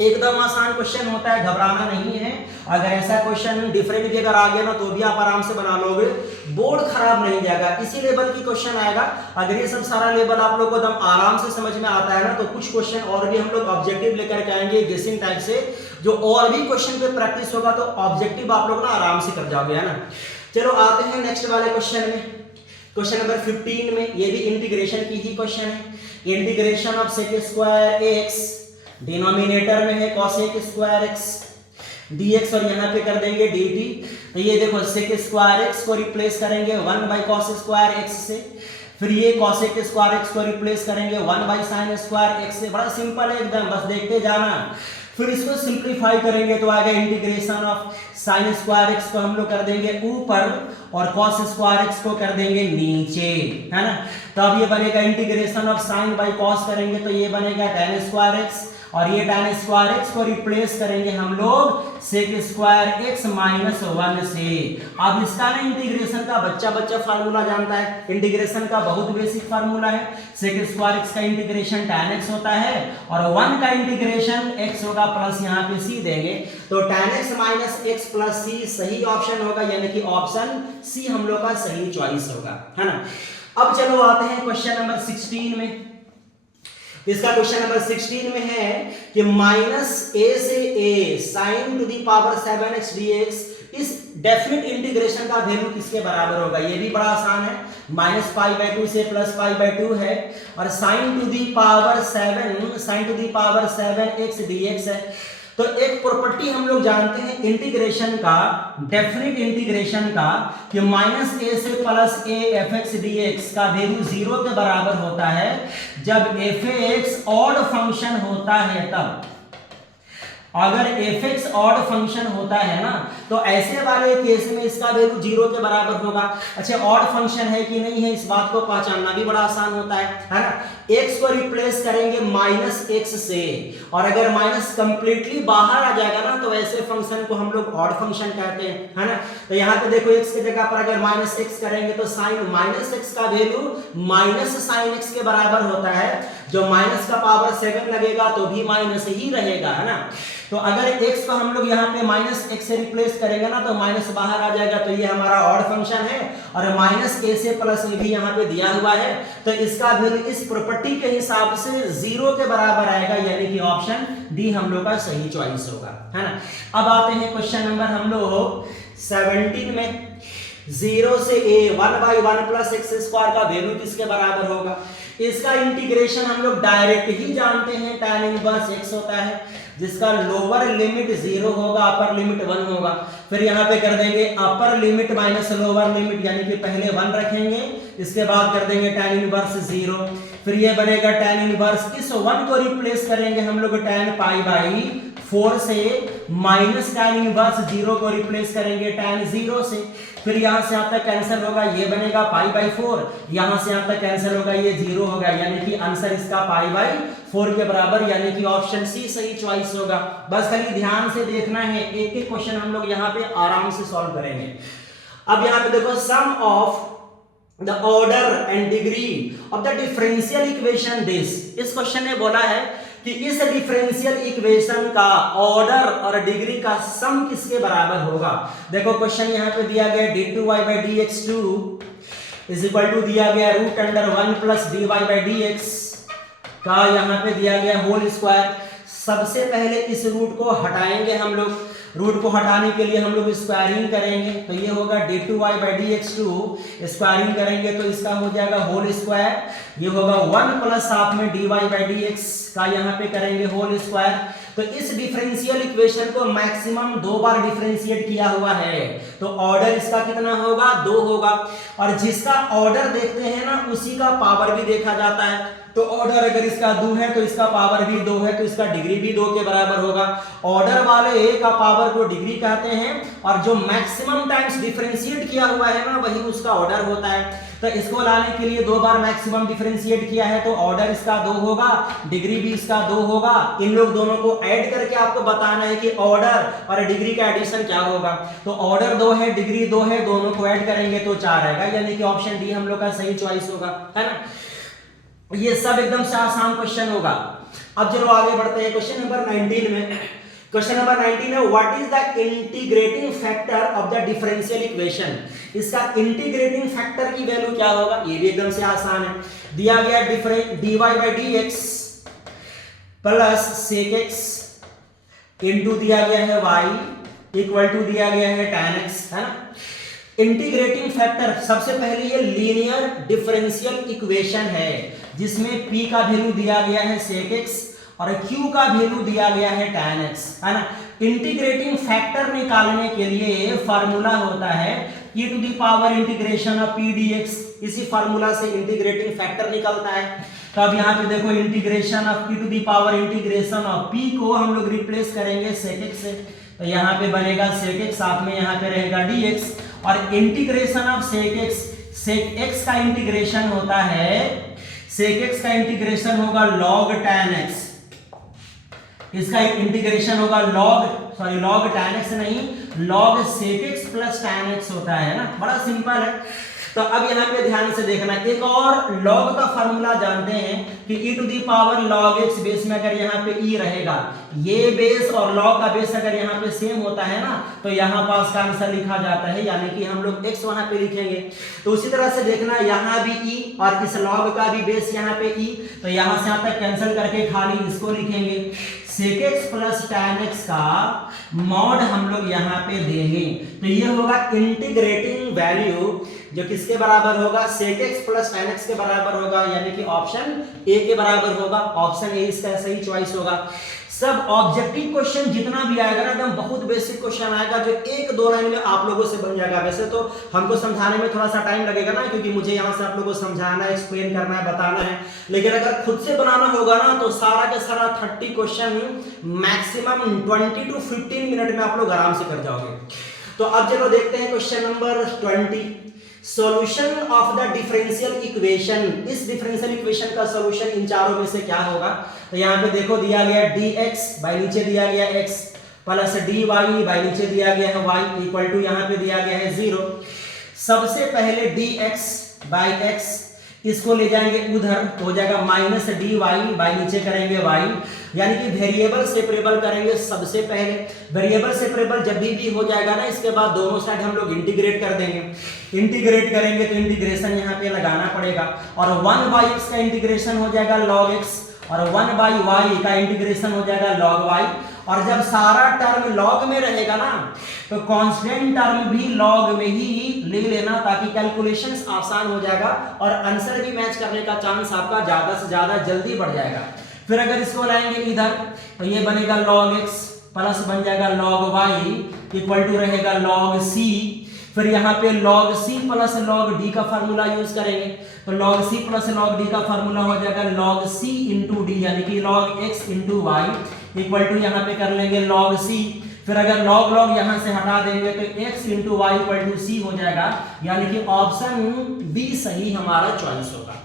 एकदम आसान क्वेश्चन होता है, घबराना नहीं है। अगर ऐसा क्वेश्चन डिफरेंट भी अगर आ गया ना तो भी आप आराम से बना लोगे, बोर्ड खराब नहीं जाएगा। इसी लेवल की क्वेश्चन आएगा। अगर ये सब सारा लेवल आप लोग को एकदम आराम से समझ में आता है ना, तो कुछ क्वेश्चन और भी हम लोग ऑब्जेक्टिव लेकर के आएंगे गेसिंग टाइप से, जो और भी क्वेश्चन पे प्रैक्टिस होगा तो ऑब्जेक्टिव आप लोग ना आराम से कर जाओगे, है ना। चलो आते हैं नेक्स्ट वाले क्वेश्चन में, क्वेश्चन नंबर 15 में। ये भी इंटीग्रेशन की ही क्वेश्चन है। Integration of sec² x, denominator में है cos² x dx और यहाँ पे कर देंगे dt। तो ये देखो sec² x को रिप्लेस करेंगे 1/cos² x से, फिर ये cos² x को रिप्लेस करेंगे 1/sin² x से। बड़ा सिंपल है एकदम, बस देखते जाना। फिर इसको सिंप्लीफाई करेंगे तो आएगा इंटीग्रेशन ऑफ sin² x को हम लोग कर देंगे ऊपर और cos² x को कर देंगे नीचे, है ना। तो अब ये बनेगा इंटीग्रेशन ऑफ sin/cos करेंगे तो ये बनेगा tan² x, और ये tan² x को रिप्लेस करेंगे हम लोग sec² x - 1 से। अब इसका ना इंटीग्रेशन का बच्चा फार्मूला जानता है, इंटीग्रेशन का बहुत बेसिक फार्मूला है। sec² x का इंटीग्रेशन tan x होता है और 1 का इंटीग्रेशन x होगा प्लस यहाँ पे c देंगे, तो tan x - x plus c सही ऑप्शन होगा, यानी कि ऑप्शन c हम लोग का सही चॉइस होगा, है ना। अब चलो आते हैं क्वेश्चन नंबर 16 में। इसका क्वेश्चन नंबर 16 में है कि -a से a sin⁻⁷x dx इस डेफिनेट इंटीग्रेशन का वैल्यू किसके बराबर होगा। ये भी बड़ा आसान है, -π/2 से +π/2 है और sin⁻7x dx है। तो एक प्रॉपर्टी हम लोग जानते हैं इंटीग्रेशन का, डेफिनेट इंटीग्रेशन का, कि -a से +a fx dx का वैल्यू 0 के बराबर होता है जब fx ऑड फंक्शन होता है तब। अगर fx ऑड फंक्शन होता है ना, तो ऐसे वाले केस में इसका वैल्यू 0 के बराबर होगा। अच्छा, ऑड फंक्शन है कि नहीं है इस बात को पहचानना भी बड़ा आसान होता है ना। x को रिप्लेस करेंगे -x से, और अगर माइनस कंप्लीटली बाहर आ जाएगा ना तो ऐसे फंक्शन को हम लोग ऑड फंक्शन कहते हैं, है ना। तो यहाँ पे देखो x की जगह पर अगर -x करेंगे तो sin -x का वैल्यू -sin x के बराबर होता है। जो माइनस का पावर 7 लगेगा तो भी माइनस ही रहेगा, है ना। तो अगर x को हम लोग यहाँ पे -x से रिप्लेस करेंगे ना तो माइनस बाहर आ जाएगा, तो ये हमारा ऑड फंक्शन है। और -a से +a भी यहाँ पे दिया हुआ है, तो इसका वैल्यू इस प्रॉपर्टी के हिसाब से 0 के बराबर आएगा, यानी कि ऑप्शन डी हम लोग का सही चॉइस होगा, है ना। अब आते हैं क्वेश्चन नंबर हम लोग 17 में। 0 से a 1/1 प्लस x² का वैल्यू किसके बराबर होगा। इसका इंटीग्रेशन हम लोग डायरेक्ट ही जानते हैं, tan इनवर्स x होता है, जिसका लोअर लिमिट 0 होगा, अपर लिमिट 1 होगा। फिर यहाँ पे कर देंगे upper limit minus lower limit, यानी कि पहले 1 रखेंगे, इसके बाद कर देंगे tan इनवर्स 0। फिर ये बनेगा tan इनवर्स, इस 1 को रिप्लेस करेंगे हम लोग tan π/4 से, माइनस tan इनवर्स 0 को रिप्लेस करेंगे tan 0 से। फिर यहाँ से यहाँ तक कैंसिल होगा, ये बनेगा π/4, यहाँ से यहाँ तक कैंसिल होगा, ये 0 होगा, यानी कि आंसर इसका π/4 के बराबर, यानी कि ऑप्शन सी सही चॉइस होगा। बस खाली ध्यान से देखना है, एक एक क्वेश्चन हम लोग यहाँ पे आराम से सॉल्व करेंगे। अब यहाँ पे देखो sum of the order and degree of the differential equation this. इस क्वेश्चन ने बोला है कि इस डिफरेंशियल इक्वेशन का ऑर्डर और डिग्री का सम किसके बराबर होगा। देखो क्वेश्चन यहाँ पे दिया गया d2y/dx2 इज इक्वल टू दिया गया √1 प्लस dy/dx का यहाँ पे दिया गया होल स्क्वायर। सबसे पहले इस रूट को हटाएंगे हम लोग, रूट को हटाने के लिए हम लोग स्क्वायरिंग करेंगे, तो ये होगा d2y/dx2, स्क्वायरिंग करेंगे तो इसका हो जाएगा होल स्क्वायर, ये होगा 1 प्लस हाफ में dy/dx का यहाँ पे करेंगे होल स्क्वायर। तो इस डिफरेंशियल इक्वेशन को मैक्सिमम 2 बार डिफरेंशिएट किया हुआ है, तो ऑर्डर इसका कितना होगा, 2 होगा। और जिसका ऑर्डर देखते हैं ना उसी का पावर भी देखा जाता है, तो ऑर्डर अगर इसका 2 है तो इसका पावर भी 2 है, तो इसका डिग्री भी 2 के बराबर होगा। ऑर्डर वाले ए का पावर को डिग्री कहते हैं, और जो मैक्सिमम टाइम्स डिफरेंशिएट किया हुआ है ना वही उसका ऑर्डर होता है। तो इसको लाने के लिए 2 बार मैक्सिमम डिफरेंशिएट किया है, तो ऑर्डर इसका 2 होगा, डिग्री भी इसका 2 होगा। इन लोग दोनों को ऐड करके आपको बताना है कि ऑर्डर और डिग्री का एडिशन क्या होगा। तो ऑर्डर 2 है, डिग्री 2 है, दोनों को ऐड करेंगे तो 4 आएगा, यानी कि ऑप्शन डी हम लोग का सही चॉइस होगा, है ना। ये सब एकदम से आसान क्वेश्चन होगा। अब चलो आगे बढ़ते हैं क्वेश्चन नंबर 19 में। क्वेश्चन नंबर 19 है, what is the integrating factor of the differential equation. इसका इंटीग्रेटिंग फैक्टर की वैल्यू क्या होगा, ये भी एकदम से आसान है। दिया गया dy by dx plus sec x into दिया गया है y इक्वल टू दिया गया है tan x, है ना। इंटीग्रेटिंग फैक्टर सबसे पहले ये लीनियर डिफरेंशियल इक्वेशन है जिसमें p का वैल्यू दिया गया है sec x और q का वैल्यू दिया गया है tan x, है ना। इंटीग्रेटिंग फैक्टर निकालने के लिए फार्मूला होता है e to the power integration of p dx, इसी फार्मूला से इंटीग्रेटिंग फैक्टर निकलता है। तो अब यहाँ पे देखो integration of e to the power integration of p को हम लोग रिप्लेस करेंगे sec x से, तो यहाँ पे बनेगा sec x, साथ में यहाँ पे रहेगा dx, और इंटीग्रेशन ऑफ sec x का इंटीग्रेशन होता है, sec x का इंटीग्रेशन होगा log tan x, इसका इंटीग्रेशन होगा log tan x नहीं, log sec x plus tan x होता है ना, बड़ा सिंपल है। तो अब यहाँ पे ध्यान से देखना, एक और log का फार्मूला जानते हैं कि e to the power log x base में अगर यहाँ पे e रहेगा, ये बेस और log का बेस अगर यहाँ पे सेम होता है ना तो यहाँ पास का आंसर लिखा जाता है, यानी कि हम लोग x वहां पे लिखेंगे। तो उसी तरह से देखना यहाँ भी e और इस log का भी बेस यहाँ पे e, तो यहाँ से यहाँ तक कैंसिल करके खाली इसको लिखेंगे, sec x plus tan x का मॉड हम लोग यहाँ पे देंगे, तो ये होगा इंटीग्रेटिंग वैल्यू जो किसके बराबर होगा, sec x plus tan x के बराबर होगा, यानी कि ऑप्शन ए के बराबर होगा। ऑप्शन ए इसका सही चॉइस होगा। सब ऑब्जेक्टिव क्वेश्चन जितना भी आएगा ना एकदम बहुत बेसिक क्वेश्चन आएगा जो 1-2 लाइन में आप लोगों से बन जाएगा। वैसे तो हमको समझाने में थोड़ा सा टाइम लगेगा ना, क्योंकि मुझे यहाँ से आप लोगों को समझाना है, एक्सप्लेन करना है, बताना है, लेकिन अगर खुद से बनाना होगा ना तो सारा के सारा 30 क्वेश्चन मैक्सिमम 20 to 15 मिनट में आप लोग आराम से कर जाओगे। तो अब चलो देखते हैं question number 20, solution of the differential equation. इस डिफरेंशियल इक्वेशन का सॉल्यूशन इन चारों में से क्या होगा। तो यहाँ पे देखो दिया गया dx बाय नीचे दिया गया x प्लस dy बाय नीचे दिया गया है y इक्वल टू यहाँ पे दिया गया है 0। सबसे पहले dx बाय x इसको ले जाएंगे उधर, तो हो जाएगा माइनस dy बाय नीचे करेंगे y, यानी कि वेरिएबल सेपरेबल करेंगे। सबसे पहले वेरिएबल सेपरेबल जब भी हो जाएगा ना, इसके बाद दोनों साइड हम लोग इंटीग्रेट कर देंगे। इंटीग्रेट करेंगे तो इंटीग्रेशन यहाँ पे लगाना पड़ेगा, और 1 बाई x का इंटीग्रेशन हो जाएगा log x, और 1 बाई y का इंटीग्रेशन हो जाएगा log y। और जब सारा टर्म log में रहेगा ना तो कांस्टेंट टर्म भी log में ही ले लेना, ताकि कैलकुलेशंस आसान हो जाएगा और आंसर भी मैच करने का चांस आपका ज्यादा से ज्यादा जल्दी बढ़ जाएगा। फिर अगर इसको लाएंगे इधर तो ये बनेगा log x प्लस बन जाएगा log y इक्वल टू रहेगा log c। फिर यहाँ पे log c plus log d का फार्मूला यूज करेंगे, तो log c plus log d का फार्मूला हो जाएगा log c इंटू डी, यानी कि log x into y equal to यहाँ पे कर लेंगे log c। फिर अगर log यहाँ से हटा देंगे तो x into y equal to c हो जाएगा, यानी कि ऑप्शन बी सही हमारा चॉइस होगा।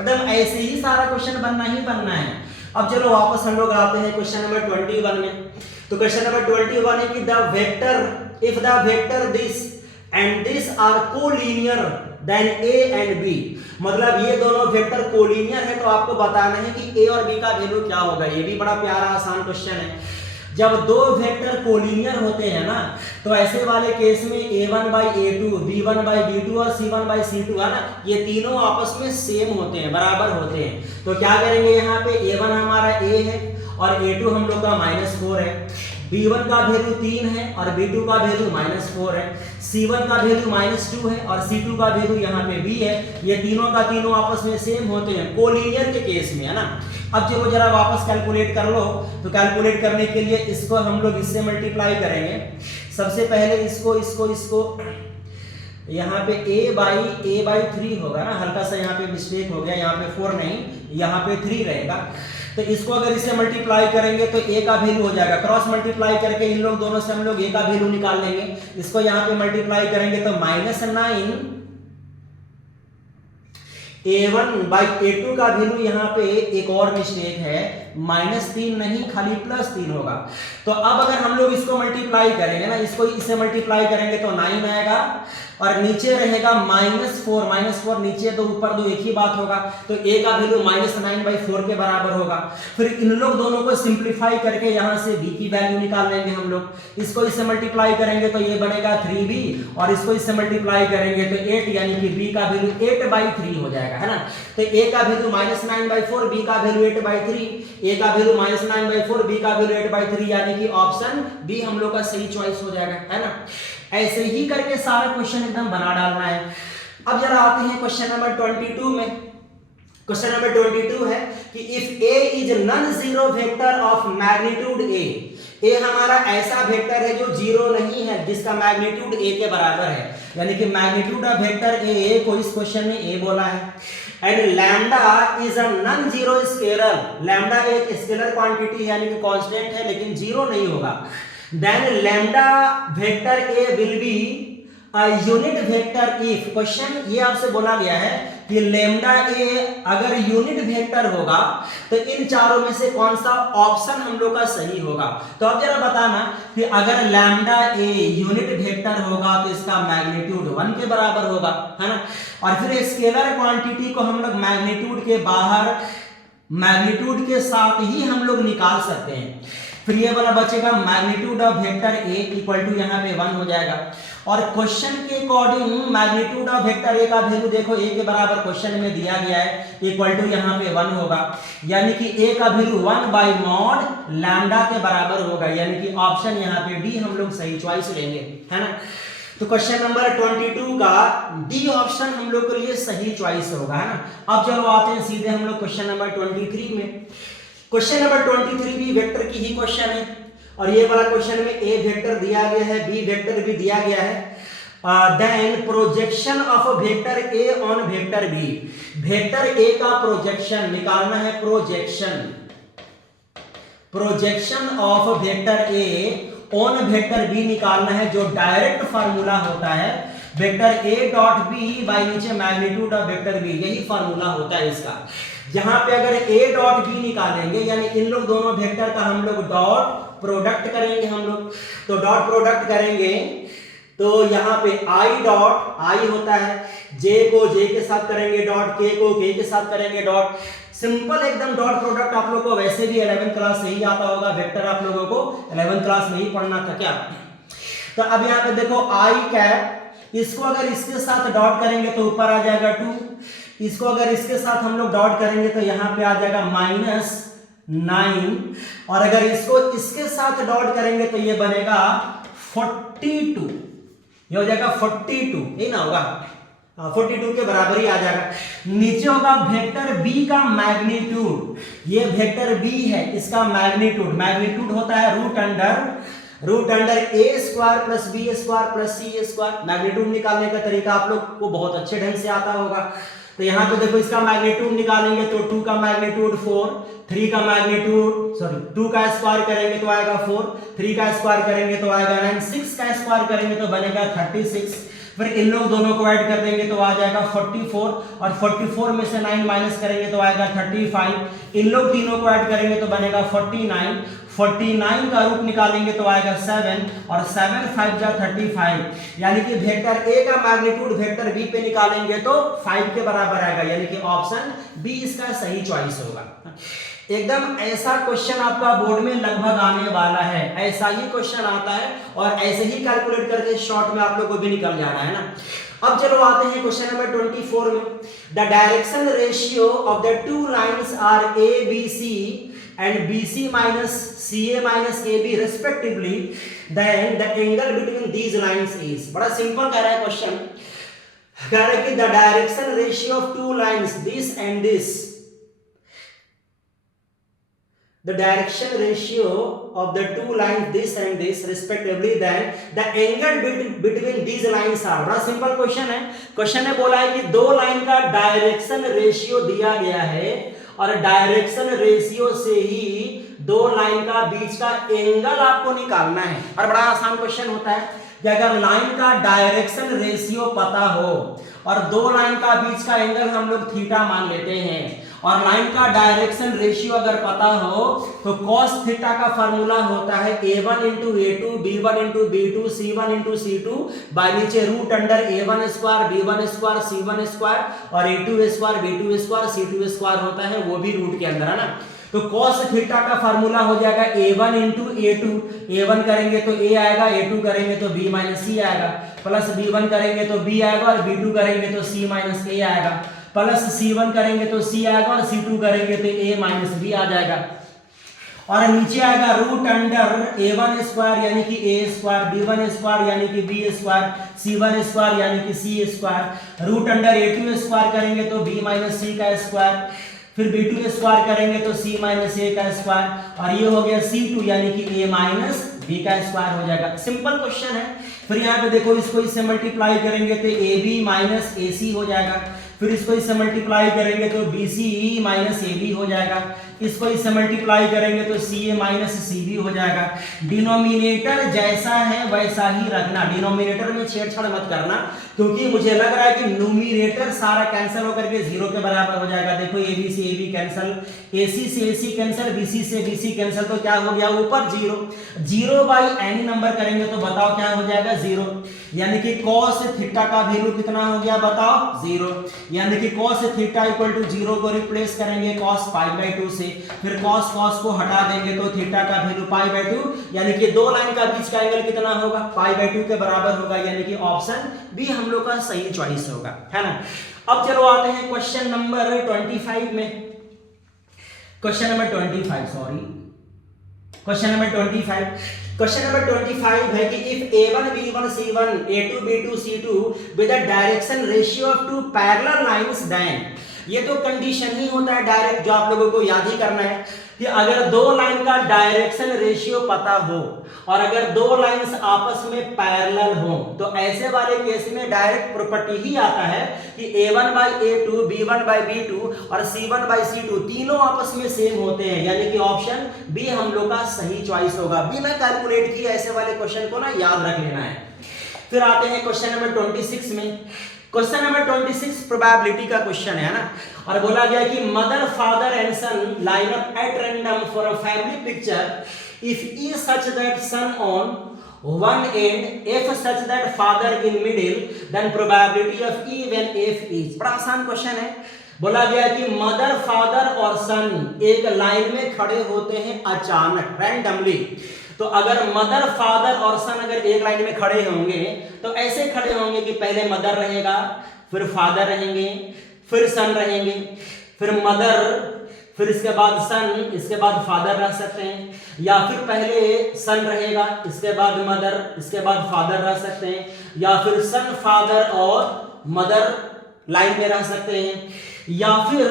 मतलब ऐसे ही सारा क्वेश्चन बनना ही बनना है। अब चलो वापस हम लोग आते हैं क्वेश्चन नंबर 21 में। तो क्वेश्चन नंबर 21 है कि the vector if the vector this and this are collinear then a and b, मतलब ये दोनों वेक्टर कोलिनियर है तो आपको बताना है कि a और b का वैल्यू क्या होगा। ये भी बड़ा प्यारा आसान क्वेश्चन है। जब दो वेक्टर कोलिनियर होते हैं ना तो ऐसे वाले केस में a1 by a2, b1 by b2 और c1 by c2 है ना, ये तीनों आपस में सेम होते हैं, बराबर होते हैं। तो क्या करेंगे, यहाँ पे a1 हमारा a है और a2 हम लोग का -4 है, B1 का वैल्यू 3 है और B2 का वैल्यू -4 है, C1 का वैल्यू -2 है और C2 का वैल्यू यहाँ पे B है। ये तीनों का तीनों आपस में सेम होते हैं कोलिनियर के केस में, है ना। अब जब वो जरा वापस कैलकुलेट कर लो, तो कैलकुलेट करने के लिए इसको हम लोग इससे मल्टीप्लाई करेंगे। सबसे पहले इसको यहाँ पे a बाई 3 होगा ना, हल्का सा यहाँ पे मिस्टेक हो गया, यहाँ पे 4 नहीं, यहाँ पे 3 रहेगा। तो इसको अगर इससे मल्टीप्लाई करेंगे तो a का वैल्यू हो जाएगा, क्रॉस मल्टीप्लाई करके इन लोग दोनों से हम लोग a का वैल्यू निकाल लेंगे। इसको यहाँ पे मल्टीप्लाई करेंगे तो -9 a1 बाई a2 का वैल्यू यहाँ पे एक और मिस्टेक है, -3 नहीं खाली +3 होगा। तो अब अगर हम लोग इसको मल्टीप्लाई करेंगे ना, इसको इससे मल्टीप्लाई करेंगे तो 9 आएगा और नीचे रहेगा -4 नीचे तो ऊपर दो एक ही बात होगा। तो a का वैल्यू -9/4 के बराबर होगा। फिर इन लोग दोनों को सिंप्लीफाई करके यहाँ से b की वैल्यू निकाल लेंगे हम लोग। इसको इससे मल्टीप्लाई करेंगे तो ये बनेगा 3b और इसको इससे मल्टीप्लाई करेंगे तो 8, यानी कि b का वैल्यू 8/3 हो जाएगा, है ना। तो a का वैल्यू -9/4, b का वैल्यू 8/3, a का वैल्यू -9/4, b का वैल्यू 8/3, यानी कि ऑप्शन बी हम लोग का सही चॉइस हो जाएगा, है ना। ऐसे ही करके सारा क्वेश्चन एकदम बना डालना है। अब जरा आते हैं क्वेश्चन नंबर 22 में। क्वेश्चन नंबर 22 है कि if a is non zero vector of magnitude a हमारा ऐसा वेक्टर है जो जीरो नहीं है, जिसका मैग्नीट्यूड a के बराबर है, यानी कि मैग्नीट्यूड ऑफ वेक्टर a को इस क्वेश्चन में a बोला है। And lambda is a non zero scalar, lambda एक स्केलर क्वांटिटी है, यानी कि कांस्टेंट है लेकिन जीरो नहीं होगा। Then lambda vector a will be a unit vector if, question ये आपसे बोला गया है कि lambda a अगर यूनिट वेक्टर होगा तो इन चारों में से कौन सा ऑप्शन हम लोग का सही होगा। तो अब जरा बताना कि अगर lambda a यूनिट वेक्टर होगा तो इसका मैग्नीट्यूड 1 के बराबर होगा, है ना। और फिर स्केलर क्वांटिटी को हम लोग मैग्नीट्यूड के बाहर मैग्नीट्यूड के साथ ही हम लोग निकाल सकते हैं। फिर ये वाला बचेगा magnitude of vector a equal to यहाँ पे 1 हो जाएगा। और क्वेश्चन के according magnitude of vector a का वैल्यू देखो a के बराबर क्वेश्चन में दिया गया है, इक्वल टू यहाँ पे 1 होगा, यानी कि a का वैल्यू 1/mod लैम्डा के बराबर होगा, यानी कि ऑप्शन यहाँ पे डी हम लोग सही चॉइस लेंगे, है ना। तो क्वेश्चन नंबर 22 का डी ऑप्शन हम लोग के लिए सही चॉइस होगा, है ना। अब चलो आते हैं सीधे हम लोग क्वेश्चन नंबर 23 में। क्वेश्चन नंबर 23 भी वेक्टर की ही क्वेश्चन है और ये वाला क्वेश्चन में a वेक्टर दिया गया है, b वेक्टर भी दिया गया है। Then projection of vector a on vector b, vector a का प्रोजेक्शन निकालना है, projection of vector a on vector b निकालना है, जो डायरेक्ट फार्मूला होता है vector a dot b by नीचे मैग्नीट्यूड ऑफ वेक्टर b, यही फार्मूला होता है इसका। जहां पे अगर a डॉट b निकालेंगे, यानी इन लोग दोनों वेक्टर का हम लोग डॉट प्रोडक्ट करेंगे हम लोग, तो डॉट प्रोडक्ट करेंगे तो यहाँ पे i डॉट i होता है, j को j के साथ करेंगे डॉट, k को k के साथ करेंगे डॉट। सिंपल एकदम डॉट प्रोडक्ट आप लोग को वैसे भी 11th क्लास से ही आता होगा, वेक्टर आप लोगों को 11th क्लास में ही पढ़ना था क्या। तो अब यहाँ पे देखो i कैप, इसको अगर इसके साथ डॉट करेंगे तो ऊपर आ जाएगा 2, इसको अगर इसके साथ हम लोग डॉट करेंगे तो यहाँ पे आ जाएगा -9, और अगर इसको इसके साथ डॉट करेंगे तो ये बनेगा 42, ये हो जाएगा 42, यही ना होगा, 42 के बराबर ही आ जाएगा। नीचे होगा वेक्टर b का मैग्नीट्यूड, ये वेक्टर b है, इसका मैग्नीट्यूड होता है root under a square plus b square plus c square. Magnitude निकालने का तरीका आप लोग को बहुत अच्छे ढंग से आता होगा। तो यहाँ पे देखो इसका मैग्नीट्यूड निकालेंगे तो 2 का मैग्नीट्यूड 4, 3 का मैग्नीट्यूड 2 का स्क्वायर करेंगे तो आएगा 4, 3 का स्क्वायर करेंगे तो आएगा 9, 6 का स्क्वायर करेंगे तो बनेगा 36। फिर इन लोग दोनों को ऐड कर देंगे तो आ जाएगा 44, और 44 में से 9 माइनस करेंगे तो आएगा 35। इन लोग तीनों को ऐड करेंगे तो बनेगा 49, 49 का रूट निकालेंगे तो आएगा 7, और 7 5 जा 35, यानी कि वेक्टर a का मैग्नीट्यूड वेक्टर b पे निकालेंगे तो 5 के बराबर आएगा, यानी कि ऑप्शन बी इसका सही चॉइस होगा। एकदम ऐसा क्वेश्चन आपका बोर्ड में लगभग आने वाला है, ऐसा ही क्वेश्चन आता है और ऐसे ही कैलकुलेट करके शॉर्ट में आप लोग को भी निकल जाना है ना। अब चलो आते हैं क्वेश्चन नंबर 24 में। The direction ratio of the two lines are A B C and BC minus CA minus AB respectively, then the angle between these lines is, बड़ा सिंपल कह रहा है क्वेश्चन, कह रहा है कि the direction ratio of two lines this and this, the direction ratio of the two lines this and this respectively, then the angle between these lines are, बड़ा सिंपल क्वेश्चन है, क्वेश्चन ने बोला है कि दो लाइन का डायरेक्शन रेशियो दिया गया है और डायरेक्शन रेशियो से ही दो लाइन का बीच का एंगल आपको निकालना है। और बड़ा आसान क्वेश्चन होता है कि अगर लाइन का डायरेक्शन रेशियो पता हो और दो लाइन का बीच का एंगल हम लोग थीटा मान लेते हैं और लाइन का डायरेक्शन रेशियो अगर पता हो तो cos थीटा का फार्मूला होता है a1 into a2 b1 into b2 c1 into c2 by नीचे root under a1 square b1 square c1 square और a2 square b2 square c2 square होता है, वो भी रूट के अंदर है ना। तो cos थीटा का फार्मूला हो जाएगा a1 into a2, a1 करेंगे तो a आएगा, a2 करेंगे तो b minus c आएगा, प्लस b1 करेंगे तो b आएगा और b2 करेंगे तो c minus a आएगा, प्लस c1 करेंगे तो c आएगा और c2 करेंगे तो a minus b आ जाएगा और नीचे आएगा रूट अंडर a1 स्क्वायर यानी कि a स्क्वायर, b1 स्क्वायर यानी कि b स्क्वायर, c1 स्क्वायर यानी कि c square, root under a2 square करेंगे तो b minus c का स्क्वायर, फिर b2 स्क्वायर करेंगे तो c minus a का स्क्वायर और ये हो गया c2 यानी कि a minus b का स्क्वायर हो जाएगा। सिंपल क्वेश्चन है। फिर यहाँ पे देखो इसको इससे मल्टीप्लाई करेंगे तो ab minus ac हो जाएगा, फिर इसको इससे मल्टीप्लाई करेंगे तो bc minus ab हो जाएगा, इसको इससे मल्टीप्लाई करेंगे तो ca minus cb हो जाएगा। डिनोमिनेटर जैसा है वैसा ही रखना, डिनोमिनेटर में छेड़छाड़ मत करना क्योंकि मुझे लग रहा है कि न्यूमिनेटर सारा कैंसिल होकर के जीरो के बराबर हो जाएगा। देखो ab से ab कैंसिल, ac से ac कैंसिल, bc से bc कैंसिल, तो क्या हो गया ऊपर zero, zero by any number करेंगे तो बताओ क्या हो जाएगा जीरो, यानी कि cos थीटा का वैल्यू कितना हो गया बताओ जीरो, यानी कि cos theta equal to zero को रिप्लेस करेंगे cos पाई बाई 2 से, फिर cos को हटा देंगे तो थीटा का वैल्यू पाई बाई 2, यानी कि दो लाइन का बीच का एंगल कितना होगा पाई बाई 2 के बराबर होगा, यानी कि ऑप्शन बी हम लोग का सही चॉइस होगा, है ना। अब चलो आते हैं क्वेश्चन नंबर 25 में, question number 25 sorry, question number 25, question number 25 है कि if a1 b1 c1 a2 b2 c2 with the direction ratio of two parallel lines, then ये तो कंडीशन ही होता है डायरेक्ट जो आप लोगों को याद ही करना है कि अगर दो लाइन का डायरेक्शन रेशियो पता हो और अगर दो लाइंस आपस में पैरेलल हो तो ऐसे वाले केस में डायरेक्ट प्रॉपर्टी ही आता है कि a1 by a2 b1 by b2 और c1 by c2 तीनों आपस में सेम होते हैं, यानी कि ऑप्शन बी हम लोग का सही चॉइस होगा। बिना कैलकुलेट किए ऐसे वाले क्वेश्चन को ना याद रख लेना है। फिर आते हैं क्वेश्चन नंबर 26 में, क्वेश्चन नंबर 26 प्रोबेबिलिटी का क्वेश्चन है ना, और बोला गया कि mother father and son line up at random for a family picture if E such that sun on one end, f such that father in middle, then probability of e when f is। बड़ा आसान क्वेश्चन है। बोला गया कि मदर फादर और सन एक लाइन में खड़े होते हैं अचानक रैंडमली, तो अगर मदर फादर और सन अगर एक लाइन में खड़े होंगे तो ऐसे खड़े होंगे कि पहले मदर रहेगा, फिर फादर रहेंगे, फिर सन रहेंगे, फिर मदर, फिर इसके बाद सन, इसके बाद फादर रह सकते हैं, या फिर पहले सन रहेगा इसके बाद मदर, इसके बाद फादर रह सकते हैं, या फिर सन फादर और मदर लाइन में रह सकते हैं, या फिर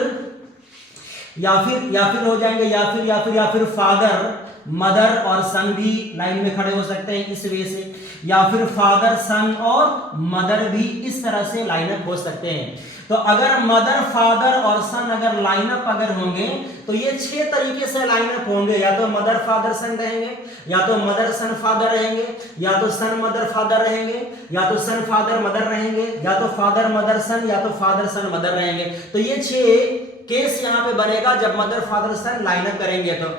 हो जाएंगे, या फिर फादर मदर और सन भी लाइन में खड़े हो सकते हैं इस वे से, या फिर फादर सन और मदर भी इस तरह से लाइनअप हो सकते हैं। तो अगर मदर फादर और सन अगर लाइनअप अगर होंगे तो ये 6 तरीके से लाइनअप होंगे, या तो मदर फादर सन रहेंगे, या तो मदर सन फादर रहेंगे, या तो सन मदर फादर रहेंगे, या तो सन फादर मदर रहेंगे, या तो फादर मदर सन, या तो फादर सन मदर रहेंगे। तो ये 6 केस यहाँ पे बनेगा जब मदर फादर सन लाइनअप करेंगे। तो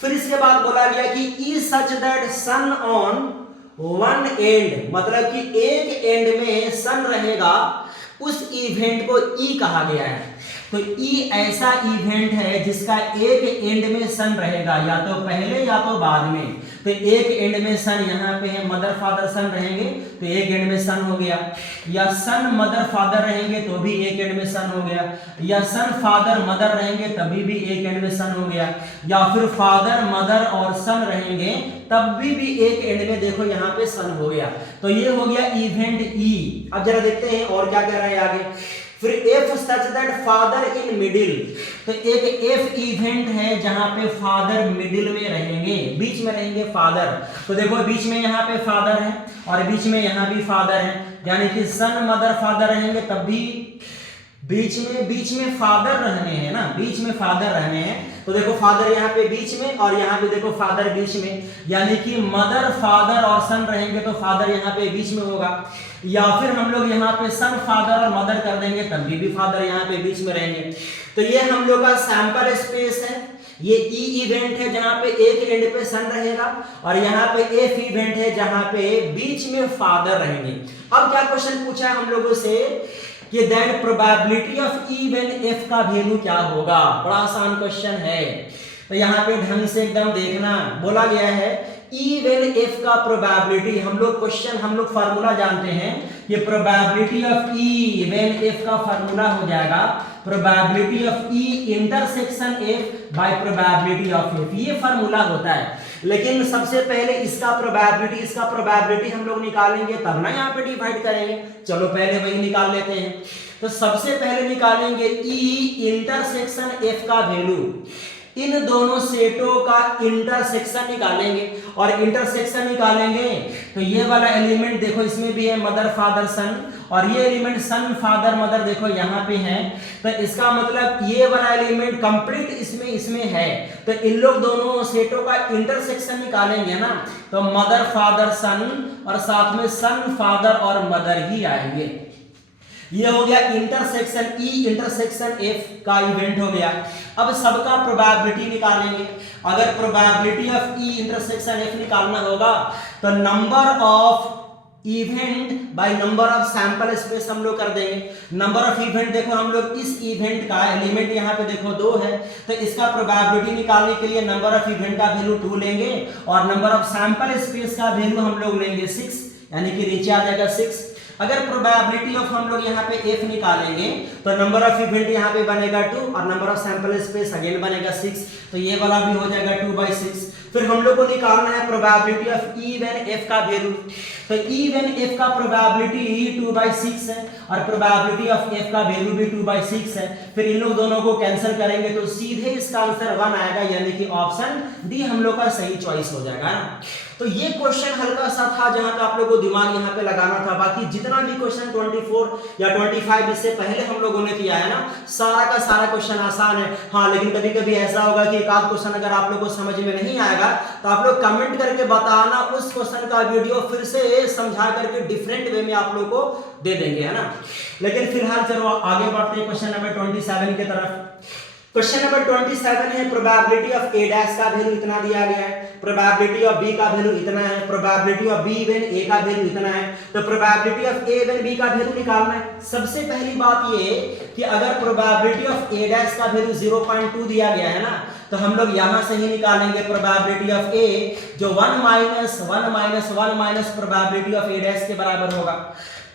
फिर इसके बाद बोला गया कि E such that sun on one end, मतलब कि एक एंड में सन रहेगा, उस इवेंट को ई कहा गया है। तो ई ऐसा इवेंट है जिसका एक एंड में सन रहेगा, या तो पहले या तो बाद में। तो एक एंड में सन यहाँ पे है, मदर फादर सन रहेंगे तो एक एंड में सन हो गया, या सन मदर फादर रहेंगे तो भी एक एंड में सन हो गया, या सन फादर मदर रहेंगे तभी भी एक एंड में सन हो गया, या फिर फादर मदर और सन रहेंगे तब भी एक एंड में देखो यहाँ पे सन हो गया। तो ये हो गया इवेंट ई। अब जरा देखते हैं और क्या कह रहा है आगे। फिर F such that father in middle, तो एक एफ इवेंट है जहां पे फादर मिडिल में रहेंगे, बीच में रहेंगे फादर। तो देखो बीच में यहाँ पे फादर है और बीच में यहाँ भी फादर है, यानी कि सन मदर फादर रहेंगे तब भी बीच में फादर रहने हैं ना, बीच में फादर रहने हैं। तो देखो फादर यहाँ पे बीच में और यहाँ पे देखो फादर बीच में, यानी कि मदर फादर और सन रहेंगे तो फादर यहाँ पे बीच में होगा, या फिर हम लोग यहाँ पे सन फादर और मदर कर देंगे तब भी फादर यहाँ पे बीच में रहेंगे। तो ये हम लोग का सैंपल स्पेस है। ये ई इवेंट है जहां पे एक एंड पे सन रहेगा और यहाँ पे एफ इवेंट है जहां पे बीच में फादर रहेंगे। अब क्या क्वेश्चन पूछा है हम लोगों से कि that probability of E when F का वैल्यू क्या होगा। बड़ा आसान क्वेश्चन है, तो यहाँ पे ढंग से एकदम देखना। बोला गया है ई व्हेन एफ का प्रोबेबिलिटी, हम लोग फार्मूला जानते हैं कि probability of E when F का फार्मूला हो जाएगा probability of E intersection F bye probability of F, ये फार्मूला होता है। लेकिन सबसे पहले इसका प्रोबेबिलिटी हम लोग निकालेंगे तब ना यहाँ पे डिवाइड करेंगे। चलो पहले वही निकाल लेते हैं। तो सबसे पहले निकालेंगे ई इंटरसेक्शन एफ का वैल्यू, इन दोनों सेटों का इंटरसेक्शन निकालेंगे और इंटरसेक्शन निकालेंगे तो ये वाला एलिमेंट देखो इसमें भी है मदर फादर सन, और ये एलिमेंट सन फादर मदर देखो यहाँ पे है। तो इसका मतलब ये वाला एलिमेंट कंप्लीट इसमें है। तो इन लोग दोनों सेटों का इंटरसेक्शन निकालेंगे ना, तो मदर फादर सन और साथ में सन फादर और मदर ही आएंगे। ये हो गया इंटरसेक्शन ई इंटरसेक्शन एफ का इवेंट हो गया। अब सबका प्रोबेबिलिटी निकालेंगे। अगर probability of E intersection F निकालना होगा तो number of event by number of sample space हम लोग कर देंगे। नंबर ऑफ इवेंट देखो हम लोग इस इवेंट का एलिमेंट यहाँ पे देखो 2 है, तो इसका प्रोबेबिलिटी निकालने के लिए नंबर ऑफ इवेंट का वैल्यू 2 लेंगे और नंबर ऑफ सैंपल स्पेस का वैल्यू हम लोग लेंगे 6, यानी कि नीचे आ जाएगा 6। अगर प्रोबेबिलिटी ऑफ हम लोग यहाँ पे f निकालेंगे तो नंबर ऑफ इवेंट यहाँ पे बनेगा 2 और number of sample space again बनेगा 6, तो ये वाला भी हो जाएगा 2/6। फिर हम लोग को निकालना है probability of E when f का वैल्यू। तो ई व्हेन f का प्रोबेबिलिटी 2/6 है और प्रोबेबिलिटी ऑफ f का वैल्यू भी 2/6 है। फिर इन लोग दोनों को कैंसिल करेंगे तो सीधे इसका आंसर 1 आएगा, यानी कि ऑप्शन डी हम लोग का सही चॉइस हो जाएगा ना। तो ये क्वेश्चन हल्का सा था जहां पे आप लोगों को दिमाग यहाँ पे लगाना था। बाकी जितना भी क्वेश्चन 24 या 25 इससे पहले हम लोगों ने किया है ना, सारा का सारा क्वेश्चन आसान है। हाँ, लेकिन कभी कभी ऐसा होगा कि एक आध क्वेश्चन अगर आप लोग को समझ में नहीं आएगा तो आप लोग कमेंट करके बताना, उस क्वेश्चन का वीडियो फिर से समझा करके डिफरेंट वे में आप लोग को दे देंगे, है ना। लेकिन फिलहाल चलो आगे बढ़ते हैं क्वेश्चन नंबर 27 की तरफ। क्वेश्चन नंबर 27 है प्रोबेबिलिटी ऑफ ए डैश का वैल्यू इतना दिया गया है, प्रोबेबिलिटी ऑफ बी का वैल्यू इतना है, probability of B when A का वैल्यू इतना है। तो probability of A when B का वैल्यू निकालना है। सबसे पहली बात ये कि अगर प्रोबेबिलिटी ऑफ ए डैश का वैल्यू 0.2 दिया गया है ना, तो हम लोग यहां से ही निकालेंगे प्रोबेबिलिटी ऑफ ए, जो 1 minus 1 minus 1 minus probability of A dash के बराबर होगा।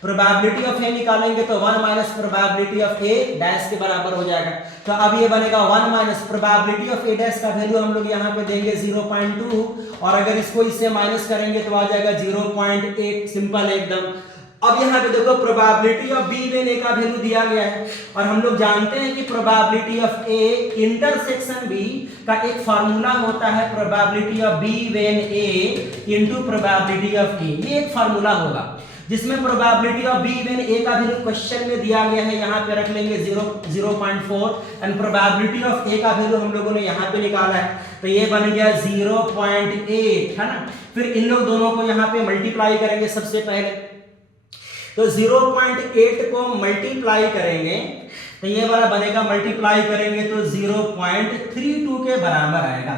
प्रोबेबिलिटी ऑफ ए निकालेंगे तो 1 minus probability of A dash के बराबर हो जाएगा। तो अब ये बनेगा 1 minus probability of A dash का वैल्यू हम लोग यहाँ पे देंगे 0.2 और अगर इसको इससे माइनस करेंगे तो आ जाएगा 0.8, सिंपल है एकदम। अब यहाँ पे देखो probability of B when A का वैल्यू दिया गया है और हम लोग जानते हैं कि probability of A intersection B का एक फार्मूला होता है probability of B when A into probability of A. ये एक फार्मूला होगा जिसमें probability of B when A का वैल्यू क्वेश्चन में दिया गया है, यहाँ पे रख लेंगे 0.4 एंड प्रोबेबिलिटी ऑफ ए का वैल्यू हम लोगों ने यहाँ पे निकाला है, तो ये बन गया 0.8, है ना। फिर इन लोग दोनों को यहाँ पे मल्टीप्लाई करेंगे सबसे पहले, तो 0.8 को मल्टीप्लाई करेंगे तो ये वाला बनेगा, मल्टीप्लाई करेंगे तो 0.32 के बराबर आएगा।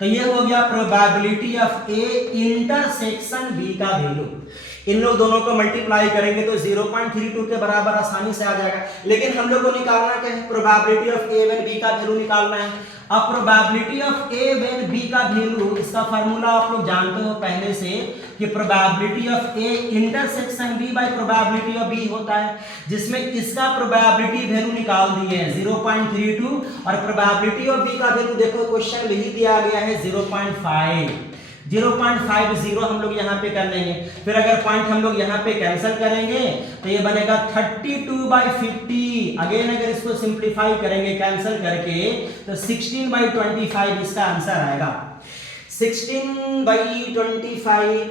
तो ये हो गया probability of A intersection B का वैल्यू। इन लोग दोनों को मल्टीप्लाई करेंगे तो 0.32 के बराबर आसानी से आ जाएगा। लेकिन हम लोग को निकालना क्या है, probability of A when B का वैल्यू निकालना है। अब probability of A when B का वैल्यू, इसका फार्मूला आप लोग जानते हो पहले से कि probability of A intersection B by probability of B होता है, जिसमें इसका प्रोबेबिलिटी वैल्यू निकाल दिए हैं 0.32 और प्रोबेबिलिटी ऑफ बी का वैल्यू देखो क्वेश्चन में ही दिया गया है 0.50 हम लोग यहाँ पे कर लेंगे। फिर अगर पॉइंट हम लोग यहाँ पे कैंसिल करेंगे तो ये बनेगा 32/50। अगेन अगर इसको सिंप्लीफाई करेंगे कैंसिल करके तो 16/25 इसका आंसर आएगा। 16/25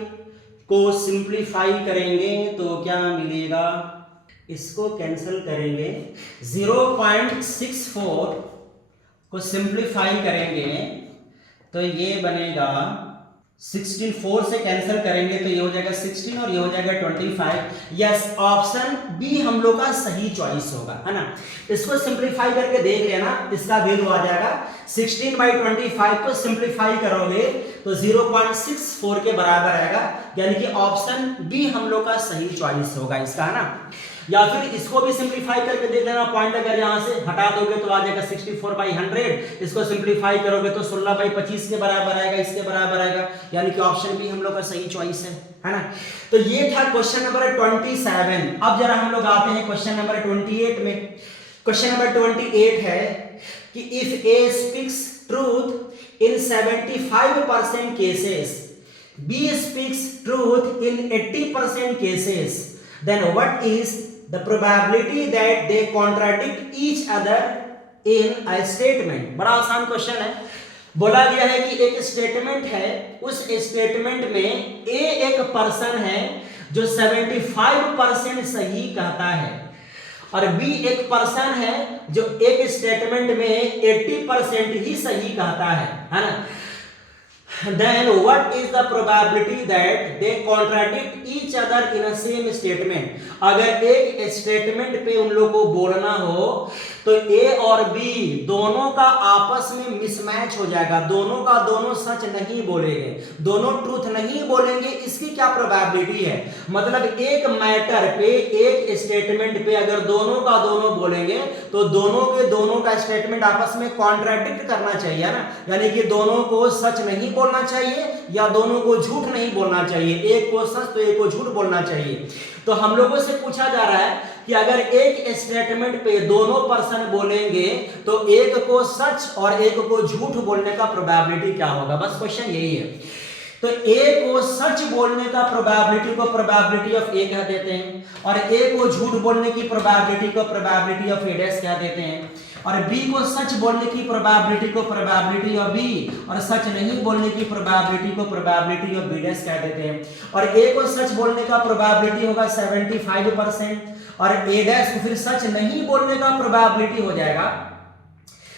को सिंप्लीफाई करेंगे तो क्या मिलेगा, इसको कैंसिल करेंगे 0.64 को सिंप्लीफाई करेंगे तो ये बनेगा 16, 4 से कैंसिल करेंगे तो ये हो जाएगा 16 और ये हो जाएगा 25। यस, ऑप्शन बी हम लोग का सही चॉइस होगा, है ना। इसको सिंप्लीफाई करके देख लेना, इसका वैल्यू आ जाएगा 16/25 को सिंप्लीफाई करोगे तो 0.64 के बराबर आएगा, यानी कि ऑप्शन बी हम लोग का सही चॉइस होगा इसका, है ना। या फिर इसको भी सिंप्लीफाई करके देख लेना, पॉइंट अगर यहां से हटा दोगे तो आ जाएगा 64/100, इसको सिंप्लीफाई करोगे तो 16/25 के बराबर आएगा, इसके बराबर आएगा, यानी कि ऑप्शन बी हम लोग का सही चॉइस है ना। तो ये था क्वेश्चन नंबर 27। अब जरा हम लोग आते हैं क्वेश्चन नंबर 28 में। क्वेश्चन नंबर 28 है कि if A speaks truth in 75% cases, B speaks truth in 80% cases, then what is the probability that they contradict each other in a statement? बड़ा आसान क्वेश्चन है। बोला गया है कि एक स्टेटमेंट है, उस स्टेटमेंट में ए एक पर्सन है जो 75% सही कहता है और बी एक पर्सन है जो एक स्टेटमेंट में 80% ही सही कहता है ना। Then what is the probability that they contradict each other in a same statement? अगर एक स्टेटमेंट पे उन लोगों को बोलना हो तो ए और बी दोनों का आपस में मिसमैच हो जाएगा, दोनों का दोनों सच नहीं बोलेंगे, दोनों ट्रूथ नहीं बोलेंगे, इसकी क्या प्रोबेबिलिटी है। मतलब एक मैटर पे, एक स्टेटमेंट पे अगर दोनों का दोनों बोलेंगे तो दोनों के दोनों का स्टेटमेंट आपस में कॉन्ट्राडिक्ट करना चाहिए ना, यानी कि दोनों को सच नहीं बोलना चाहिए या दोनों को झूठ नहीं बोलना चाहिए, एक को सच तो एक को झूठ बोलना चाहिए। तो हम लोगों से पूछा जा रहा है कि अगर एक स्टेटमेंट पे दोनों पर्सन बोलेंगे तो एक को सच और एक को झूठ बोलने का प्रोबेबिलिटी क्या होगा, बस क्वेश्चन यही है। तो ए को सच बोलने का प्रोबेबिलिटी को प्रोबेबिलिटी ऑफ ए कह देते हैं और ए को झूठ बोलने की प्रोबेबिलिटी को प्रोबेबिलिटी ऑफ ए डैश कह देते हैं और बी को सच बोलने की प्रोबेबिलिटी को प्रोबेबिलिटी ऑफ बी और सच नहीं बोलने की प्रोबेबिलिटी को प्रोबेबिलिटी ऑफ बी डैश कह देते हैं। और ए को सच बोलने का प्रोबेबिलिटी होगा 75% और ए डैश को फिर सच नहीं बोलने का प्रोबेबिलिटी हो जाएगा,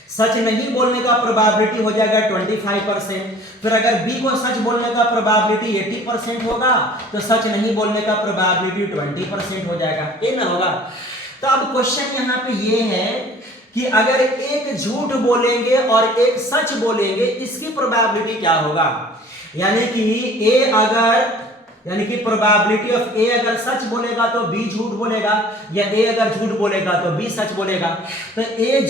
सच नहीं बोलने का प्रोबेबिलिटी हो जाएगा 25%। फिर अगर बी को सच बोलने का प्रोबेबिलिटी 80% होगा तो सच नहीं बोलने का प्रोबेबिलिटी 20% हो जाएगा, ये ना होगा। तो अब क्वेश्चन यहाँ पे ये है कि अगर एक झूठ बोलेंगे और एक सच बोलेंगे इसकी प्रोबेबिलिटी क्या होगा, यानी कि ए अगर, यानी कि प्रोबेबिलिटी ऑफ ए अगर सच बोलेगा तो बी झूठ बोलेगा या ए अगर झूठ बोलेगा तो बी सच बोलेगा। तो ए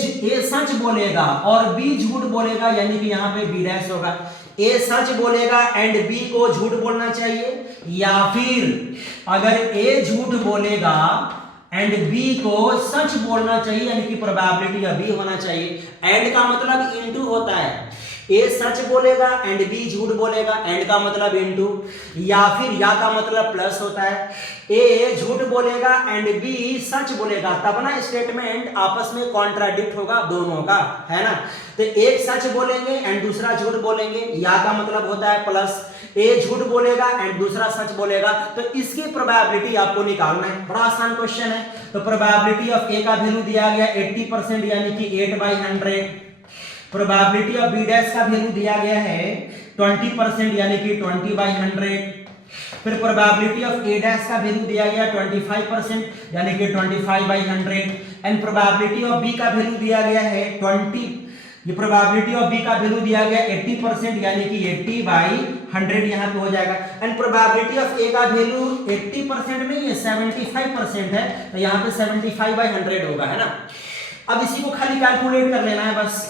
सच बोलेगा और बी झूठ बोलेगा, यानी कि यहाँ पे बी डैश होगा। ए सच बोलेगा एंड बी को झूठ बोलना चाहिए, या फिर अगर ए झूठ बोलेगा एंड बी को सच बोलना चाहिए, यानी कि प्रोबेबिलिटी का बी होना चाहिए। एंड का मतलब इनटू होता है, ए सच बोलेगा एंड बी झूठ बोलेगा, एंड का मतलब इनटू, या फिर या का मतलब प्लस होता है, ए झूठ बोलेगा एंड बी सच बोलेगा, तब ना स्टेटमेंट आपस में कॉन्ट्राडिक्ट होगा दोनों का, है ना। तो एक सच बोलेंगे एंड दूसरा झूठ बोलेंगे, या का मतलब होता है प्लस, ए झूठ बोलेगा एंड दूसरा सच बोलेगा, तो इसकी प्रोबेबिलिटी आपको निकालना है। बड़ा आसान क्वेश्चन है। तो प्रोबेबिलिटी ऑफ ए का वैल्यू दिया गया 80% यानी कि 8/100। प्रोबेबिलिटी ऑफ बी डैश का वैल्यू दिया गया है 20% यानी कि 20/100। फिर प्रोबेबिलिटी ऑफ ए डैश का वैल्यू दिया गया 25% यानी कि 25/100 एंड प्रोबेबिलिटी ऑफ बी का वैल्यू दिया गया है 20 ये प्रोबेबिलिटी ऑफ बी का वैल्यू दिया गया 80%, यानी कि 80/100 यहाँ पे हो जाएगा। एंड प्रोबेबिलिटी ऑफ ए का वैल्यू 80% नहीं है, 75% है, तो यहाँ पे 75/100 होगा, है ना। अब इसी को खाली कैलकुलेट कर लेना है बस।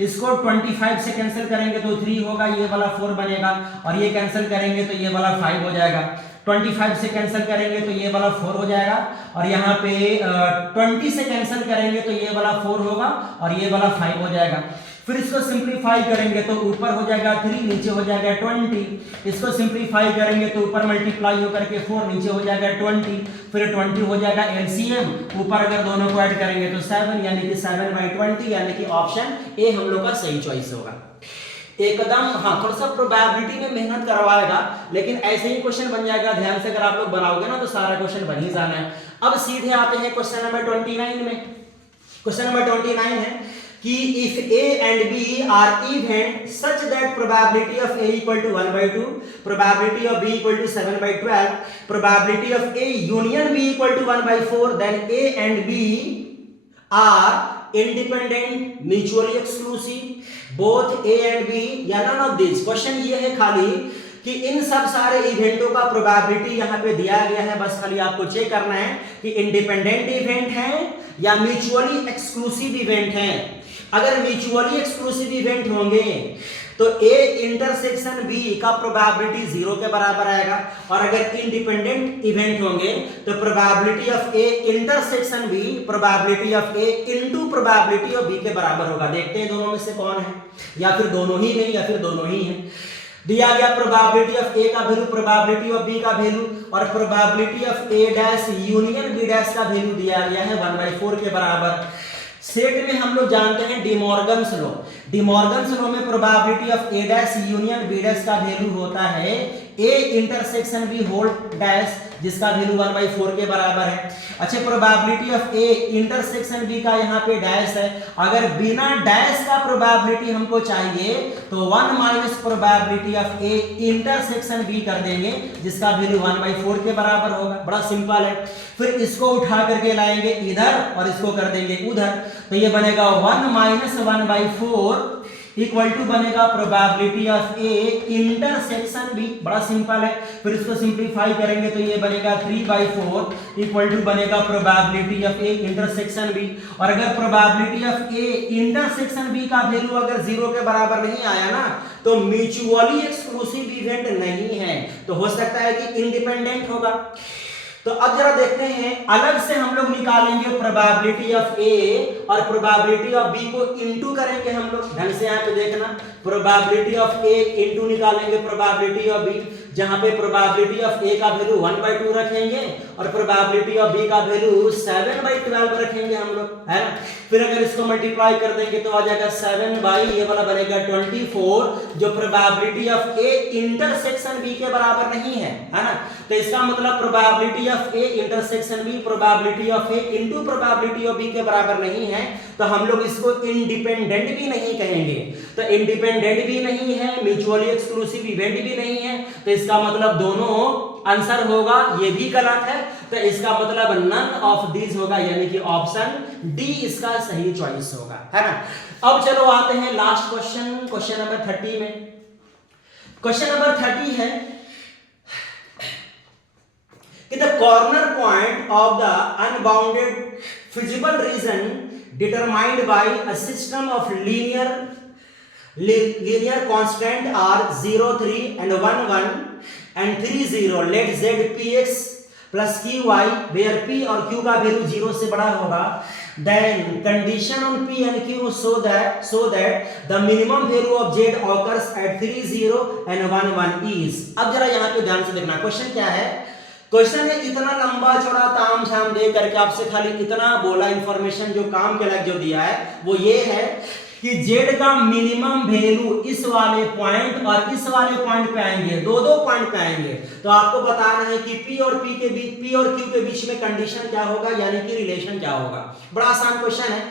इसको 25 से कैंसिल करेंगे तो 3 होगा, ये वाला 4 बनेगा, और ये कैंसिल करेंगे तो ये वाला 5 हो जाएगा। 25 से कैंसिल करेंगे तो ये वाला 4 हो जाएगा, और यहाँ पे 20 से कैंसिल करेंगे तो ये वाला 4 होगा और ये वाला 5 हो जाएगा। फिर इसको सिंपलीफाई करेंगे तो ऊपर हो जाएगा 3, नीचे हो जाएगा 20। इसको सिंपलीफाई करेंगे तो ऊपर मल्टीप्लाई होकर के 4, नीचे हो जाएगा 20, फिर 20 हो जाएगा एलसीएम, ऊपर अगर दोनों को ऐड करेंगे तो 7, यानी कि 7/20, यानी कि ऑप्शन ए हम लोग का सही चॉइस होगा एकदम। हाँ, थोड़ा सा प्रोबेबिलिटी में मेहनत करवाएगा, लेकिन ऐसे ही क्वेश्चन बन जाएगा। ध्यान से अगर आप लोग बनाओगे ना तो सारा क्वेश्चन बन ही जाना है। अब सीधे आते हैं क्वेश्चन नंबर 29 में। क्वेश्चन नंबर 29 है कि if A and B are event such that probability of A equal to 1/2, probability of B equal to 7/12, probability of A union B equal to 1/4, then A and B are independent, mutually exclusive, both A and B, या नन ऑफ दिस। क्वेश्चन ये है खाली कि इन सब सारे इवेंटों का प्रोबेबिलिटी यहाँ पे दिया गया है, बस खाली आपको चेक करना है कि इंडिपेंडेंट इवेंट है या म्यूचुअली एक्सक्लूसिव इवेंट है। अगर म्यूचुअली एक्सक्लूसिव इवेंट होंगे तो ए इंटरसेक्शन बी का प्रोबेबिलिटी 0 के बराबर आएगा, और अगर इंडिपेंडेंट इवेंट होंगे तो probability of A intersection B probability of A into probability of B के बराबर होगा। देखते हैं दोनों में से कौन है, या फिर दोनों ही नहीं, या फिर दोनों ही है। दिया गया प्रोबेबिलिटी ऑफ ए का वैल्यू, प्रोबेबिलिटी ऑफ बी का वैल्यू, और probability of A dash union B dash का वैल्यू दिया गया है 1/4 के बराबर। सेट में हम लोग जानते हैं डिमॉर्गन्स लॉ। डिमॉर्गन्स लॉ में probability of A dash union B dash का वैल्यू होता है A intersection B whole dash, जिसका वैल्यू 1/4 के बराबर है। अच्छा, probability of A intersection B का यहाँ पे डैश है, अगर बिना डैश का प्रोबेबिलिटी हमको चाहिए तो 1 minus probability of A intersection B कर देंगे, जिसका वैल्यू 1/4 के बराबर होगा। बड़ा सिंपल है। फिर इसको उठा करके लाएंगे इधर और इसको कर देंगे उधर, तो ये बनेगा 1 माइनस 1/4 इक्वल टू बनेगा probability of A intersection B. बड़ा सिंपल है। फिर इसको सिंपलीफाई करेंगे तो ये बनेगा 3/4 इक्वल टू बनेगा probability of A intersection B. और अगर probability of A intersection B का वैल्यू अगर 0 के बराबर नहीं आया ना तो म्यूचुअली एक्सक्लूसिव इवेंट नहीं है, तो हो सकता है कि इंडिपेंडेंट होगा। तो अब जरा देखते हैं, अलग से हम लोग निकालेंगे प्रोबेबिलिटी ऑफ ए और प्रोबेबिलिटी ऑफ बी को इनटू करेंगे हम लोग। ढंग से यहाँ पे देखना, प्रोबेबिलिटी ऑफ ए इनटू निकालेंगे प्रोबेबिलिटी ऑफ बी, जहां पे प्रोबेबिलिटी ऑफ ए का वैल्यू 1/2 रखेंगे और प्रोबेबिलिटी ऑफ बी का वैल्यू 7/12 रखेंगे हम लोग, है ना। फिर अगर इसको मल्टीप्लाई कर देंगे तो आ जाएगा 7 ये वाला बनेगा 24, जो probability of A intersection B के बराबर नहीं है, है ना। तो इसका मतलब probability of A intersection B probability of A into probability of B के बराबर नहीं है, तो हम लोग इसको इंडिपेंडेंट भी नहीं कहेंगे। तो इंडिपेंडेंट भी नहीं है, म्यूचुअली एक्सक्लूसिव इवेंट भी नहीं है, तो इसका मतलब दोनों आंसर होगा। ये भी गलत है, तो इसका मतलब नन ऑफ दिस होगा, यानी कि ऑप्शन डी इसका सही चॉइस होगा, है ना। अब चलो आते हैं लास्ट क्वेश्चन, क्वेश्चन नंबर 30 में। क्वेश्चन नंबर 30 है कि the corner point of the unbounded feasible region determined by a system of linear constant are 0, 3 and 1, 1 and 3, 0. Let z px plus qy where p और q का वैल्यू 0 से बड़ा होगा, then condition on p and q so that the minimum value of z occurs at 3, 0 and 1, 1 is। अब जरा यहाँ पे ध्यान से देखना, क्वेश्चन क्या है। क्वेश्चन है इतना लंबा चौड़ा ताम झाम दे करके आपसे खाली इतना बोला, इंफॉर्मेशन जो काम के लायक जो दिया है वो ये है कि z का मिनिमम वैल्यू इस वाले पॉइंट और इस वाले पॉइंट पे आएंगे, दो पॉइंट पे आएंगे। तो आपको बताना है कि p और q के बीच में कंडीशन क्या होगा, यानी कि रिलेशन क्या होगा। बड़ा आसान क्वेश्चन है।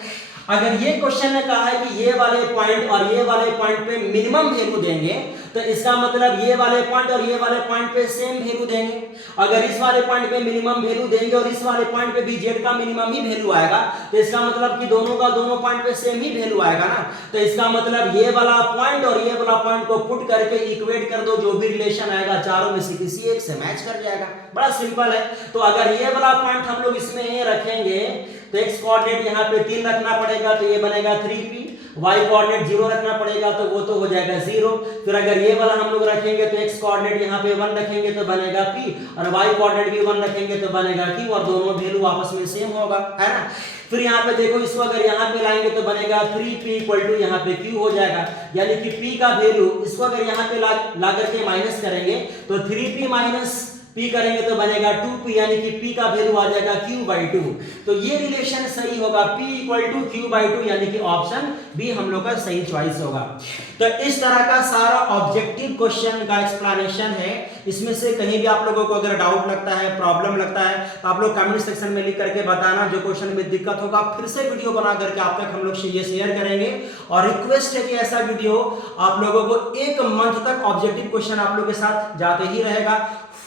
अगर ये क्वेश्चन ने कहा है कि ये वाले पॉइंट और ये वाले पॉइंट पे मिनिमम वैल्यू देंगे, तो इसका मतलब ये वाले पॉइंट और ये वाले पॉइंट पे सेम वैल्यू देंगे। अगर इस वाले पॉइंट पे मिनिमम वैल्यू देंगे और इस वाले पॉइंट पे भी z का मिनिमम ही वैल्यू आएगा, तो इसका मतलब कि दोनों का दोनों पॉइंट पे सेम ही वैल्यू आएगा ना। तो इसका मतलब ये वाला पॉइंट और ये वाला पॉइंट को पुट करके इक्वेट कर दो, जो भी रिलेशन आएगा चारों में से किसी एक से मैच कर जाएगा। बड़ा सिंपल है। तो अगर ये वाला पॉइंट हम लोग इसमें रखेंगे तो x कोऑर्डिनेट यहाँ पे 3 रखना पड़ेगा, तो ये बनेगा 3p। y कोऑर्डिनेट 0 रखना पड़ेगा, तो वो तो हो जाएगा 0। फिर अगर ये वाला हम लोग रखेंगे तो x कोऑर्डिनेट यहाँ पे 1 रखेंगे तो बनेगा p, और y कोऑर्डिनेट भी 1 रखेंगे तो बनेगा q, और दोनों वैल्यू आपस में सेम होगा, है ना। फिर यहाँ पे देखो, इसको अगर यहाँ पे लाएंगे तो बनेगा 3p इक्वल टू यहाँ पे q हो जाएगा, यानी कि p का वैल्यू इसको अगर यहाँ पे ला करके माइनस करेंगे तो 3p माइनस p करेंगे तो बनेगा 2p, यानी कि p का वैल्यू आ जाएगा q/2। तो ये रिलेशन सही होगा, p इक्वल टू q/2, यानी कि ऑप्शन बी हम लोग का सही चॉइस होगा। तो इस तरह का सारा ऑब्जेक्टिव क्वेश्चन का एक्सप्लेनेशन है। इसमें से कहीं भी आप लोगों को अगर डाउट लगता है, प्रॉब्लम लगता है, तो आप लोग कमेंट सेक्शन में लिख करके बताना। जो क्वेश्चन में दिक्कत होगा फिर से वीडियो बना करके आप तक हम लोग ये शेयर करेंगे। और रिक्वेस्ट है कि ऐसा वीडियो आप लोगों को 1 मंथ तक ऑब्जेक्टिव क्वेश्चन आप लोग के साथ जाते ही रहेगा।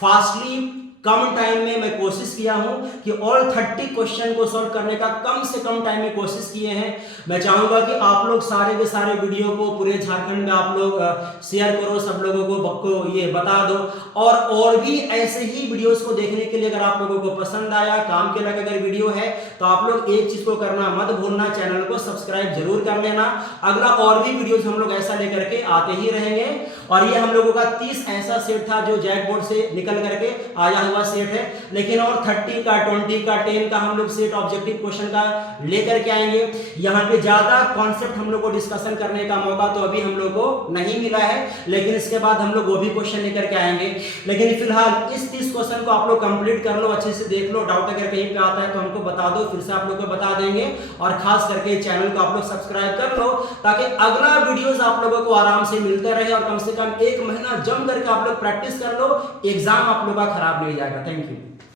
फास्टली कम टाइम में मैं कोशिश किया हूं कि ऑल 30 क्वेश्चन को सॉल्व करने का कम से कम टाइम में कोशिश किए हैं। मैं चाहूंगा कि आप लोग सारे के सारे वीडियो को पूरे झारखंड में आप लोग शेयर करो, सब लोगों को ये बता दो। और भी ऐसे ही वीडियोस को देखने के लिए अगर आप लोगों को पसंद आया, काम के लगे अगर वीडियो है, तो आप लोग एक चीज को करना मत भूलना, चैनल को सब्सक्राइब जरूर कर लेना। अगला और भी वीडियोस हम लोग ऐसा लेकर के आते ही रहेंगे। और ये हम लोगों का 30 ऐसा सेट था जो जैक बोर्ड से निकल करके आया हुआ सेट है, लेकिन और 30 का 20 का 10 का हम लोग सेट ऑब्जेक्टिव क्वेश्चन का लेकर के आएंगे। यहाँ पे ज्यादा कॉन्सेप्ट हम लोग को डिस्कशन करने का मौका तो अभी हम लोग को नहीं मिला है, लेकिन इसके बाद हम लोग वो भी क्वेश्चन लेकर के आएंगे। लेकिन फिलहाल इस 30 क्वेश्चन को आप लोग कंप्लीट कर लो, अच्छे से देख लो। डाउट अगर कहीं पे आता है तो हमको बता दो, फिर से आप लोग को बता देंगे। और खास करके चैनल को आप लोग सब्सक्राइब कर लो, ताकि अगला वीडियोस आप लोगों को आराम से मिलते रहे और कम से कम 1 महीना जम करके आप लोग प्रैक्टिस कर लो, एग्जाम आप लोग का खराब नहीं जाएगा। Thank you.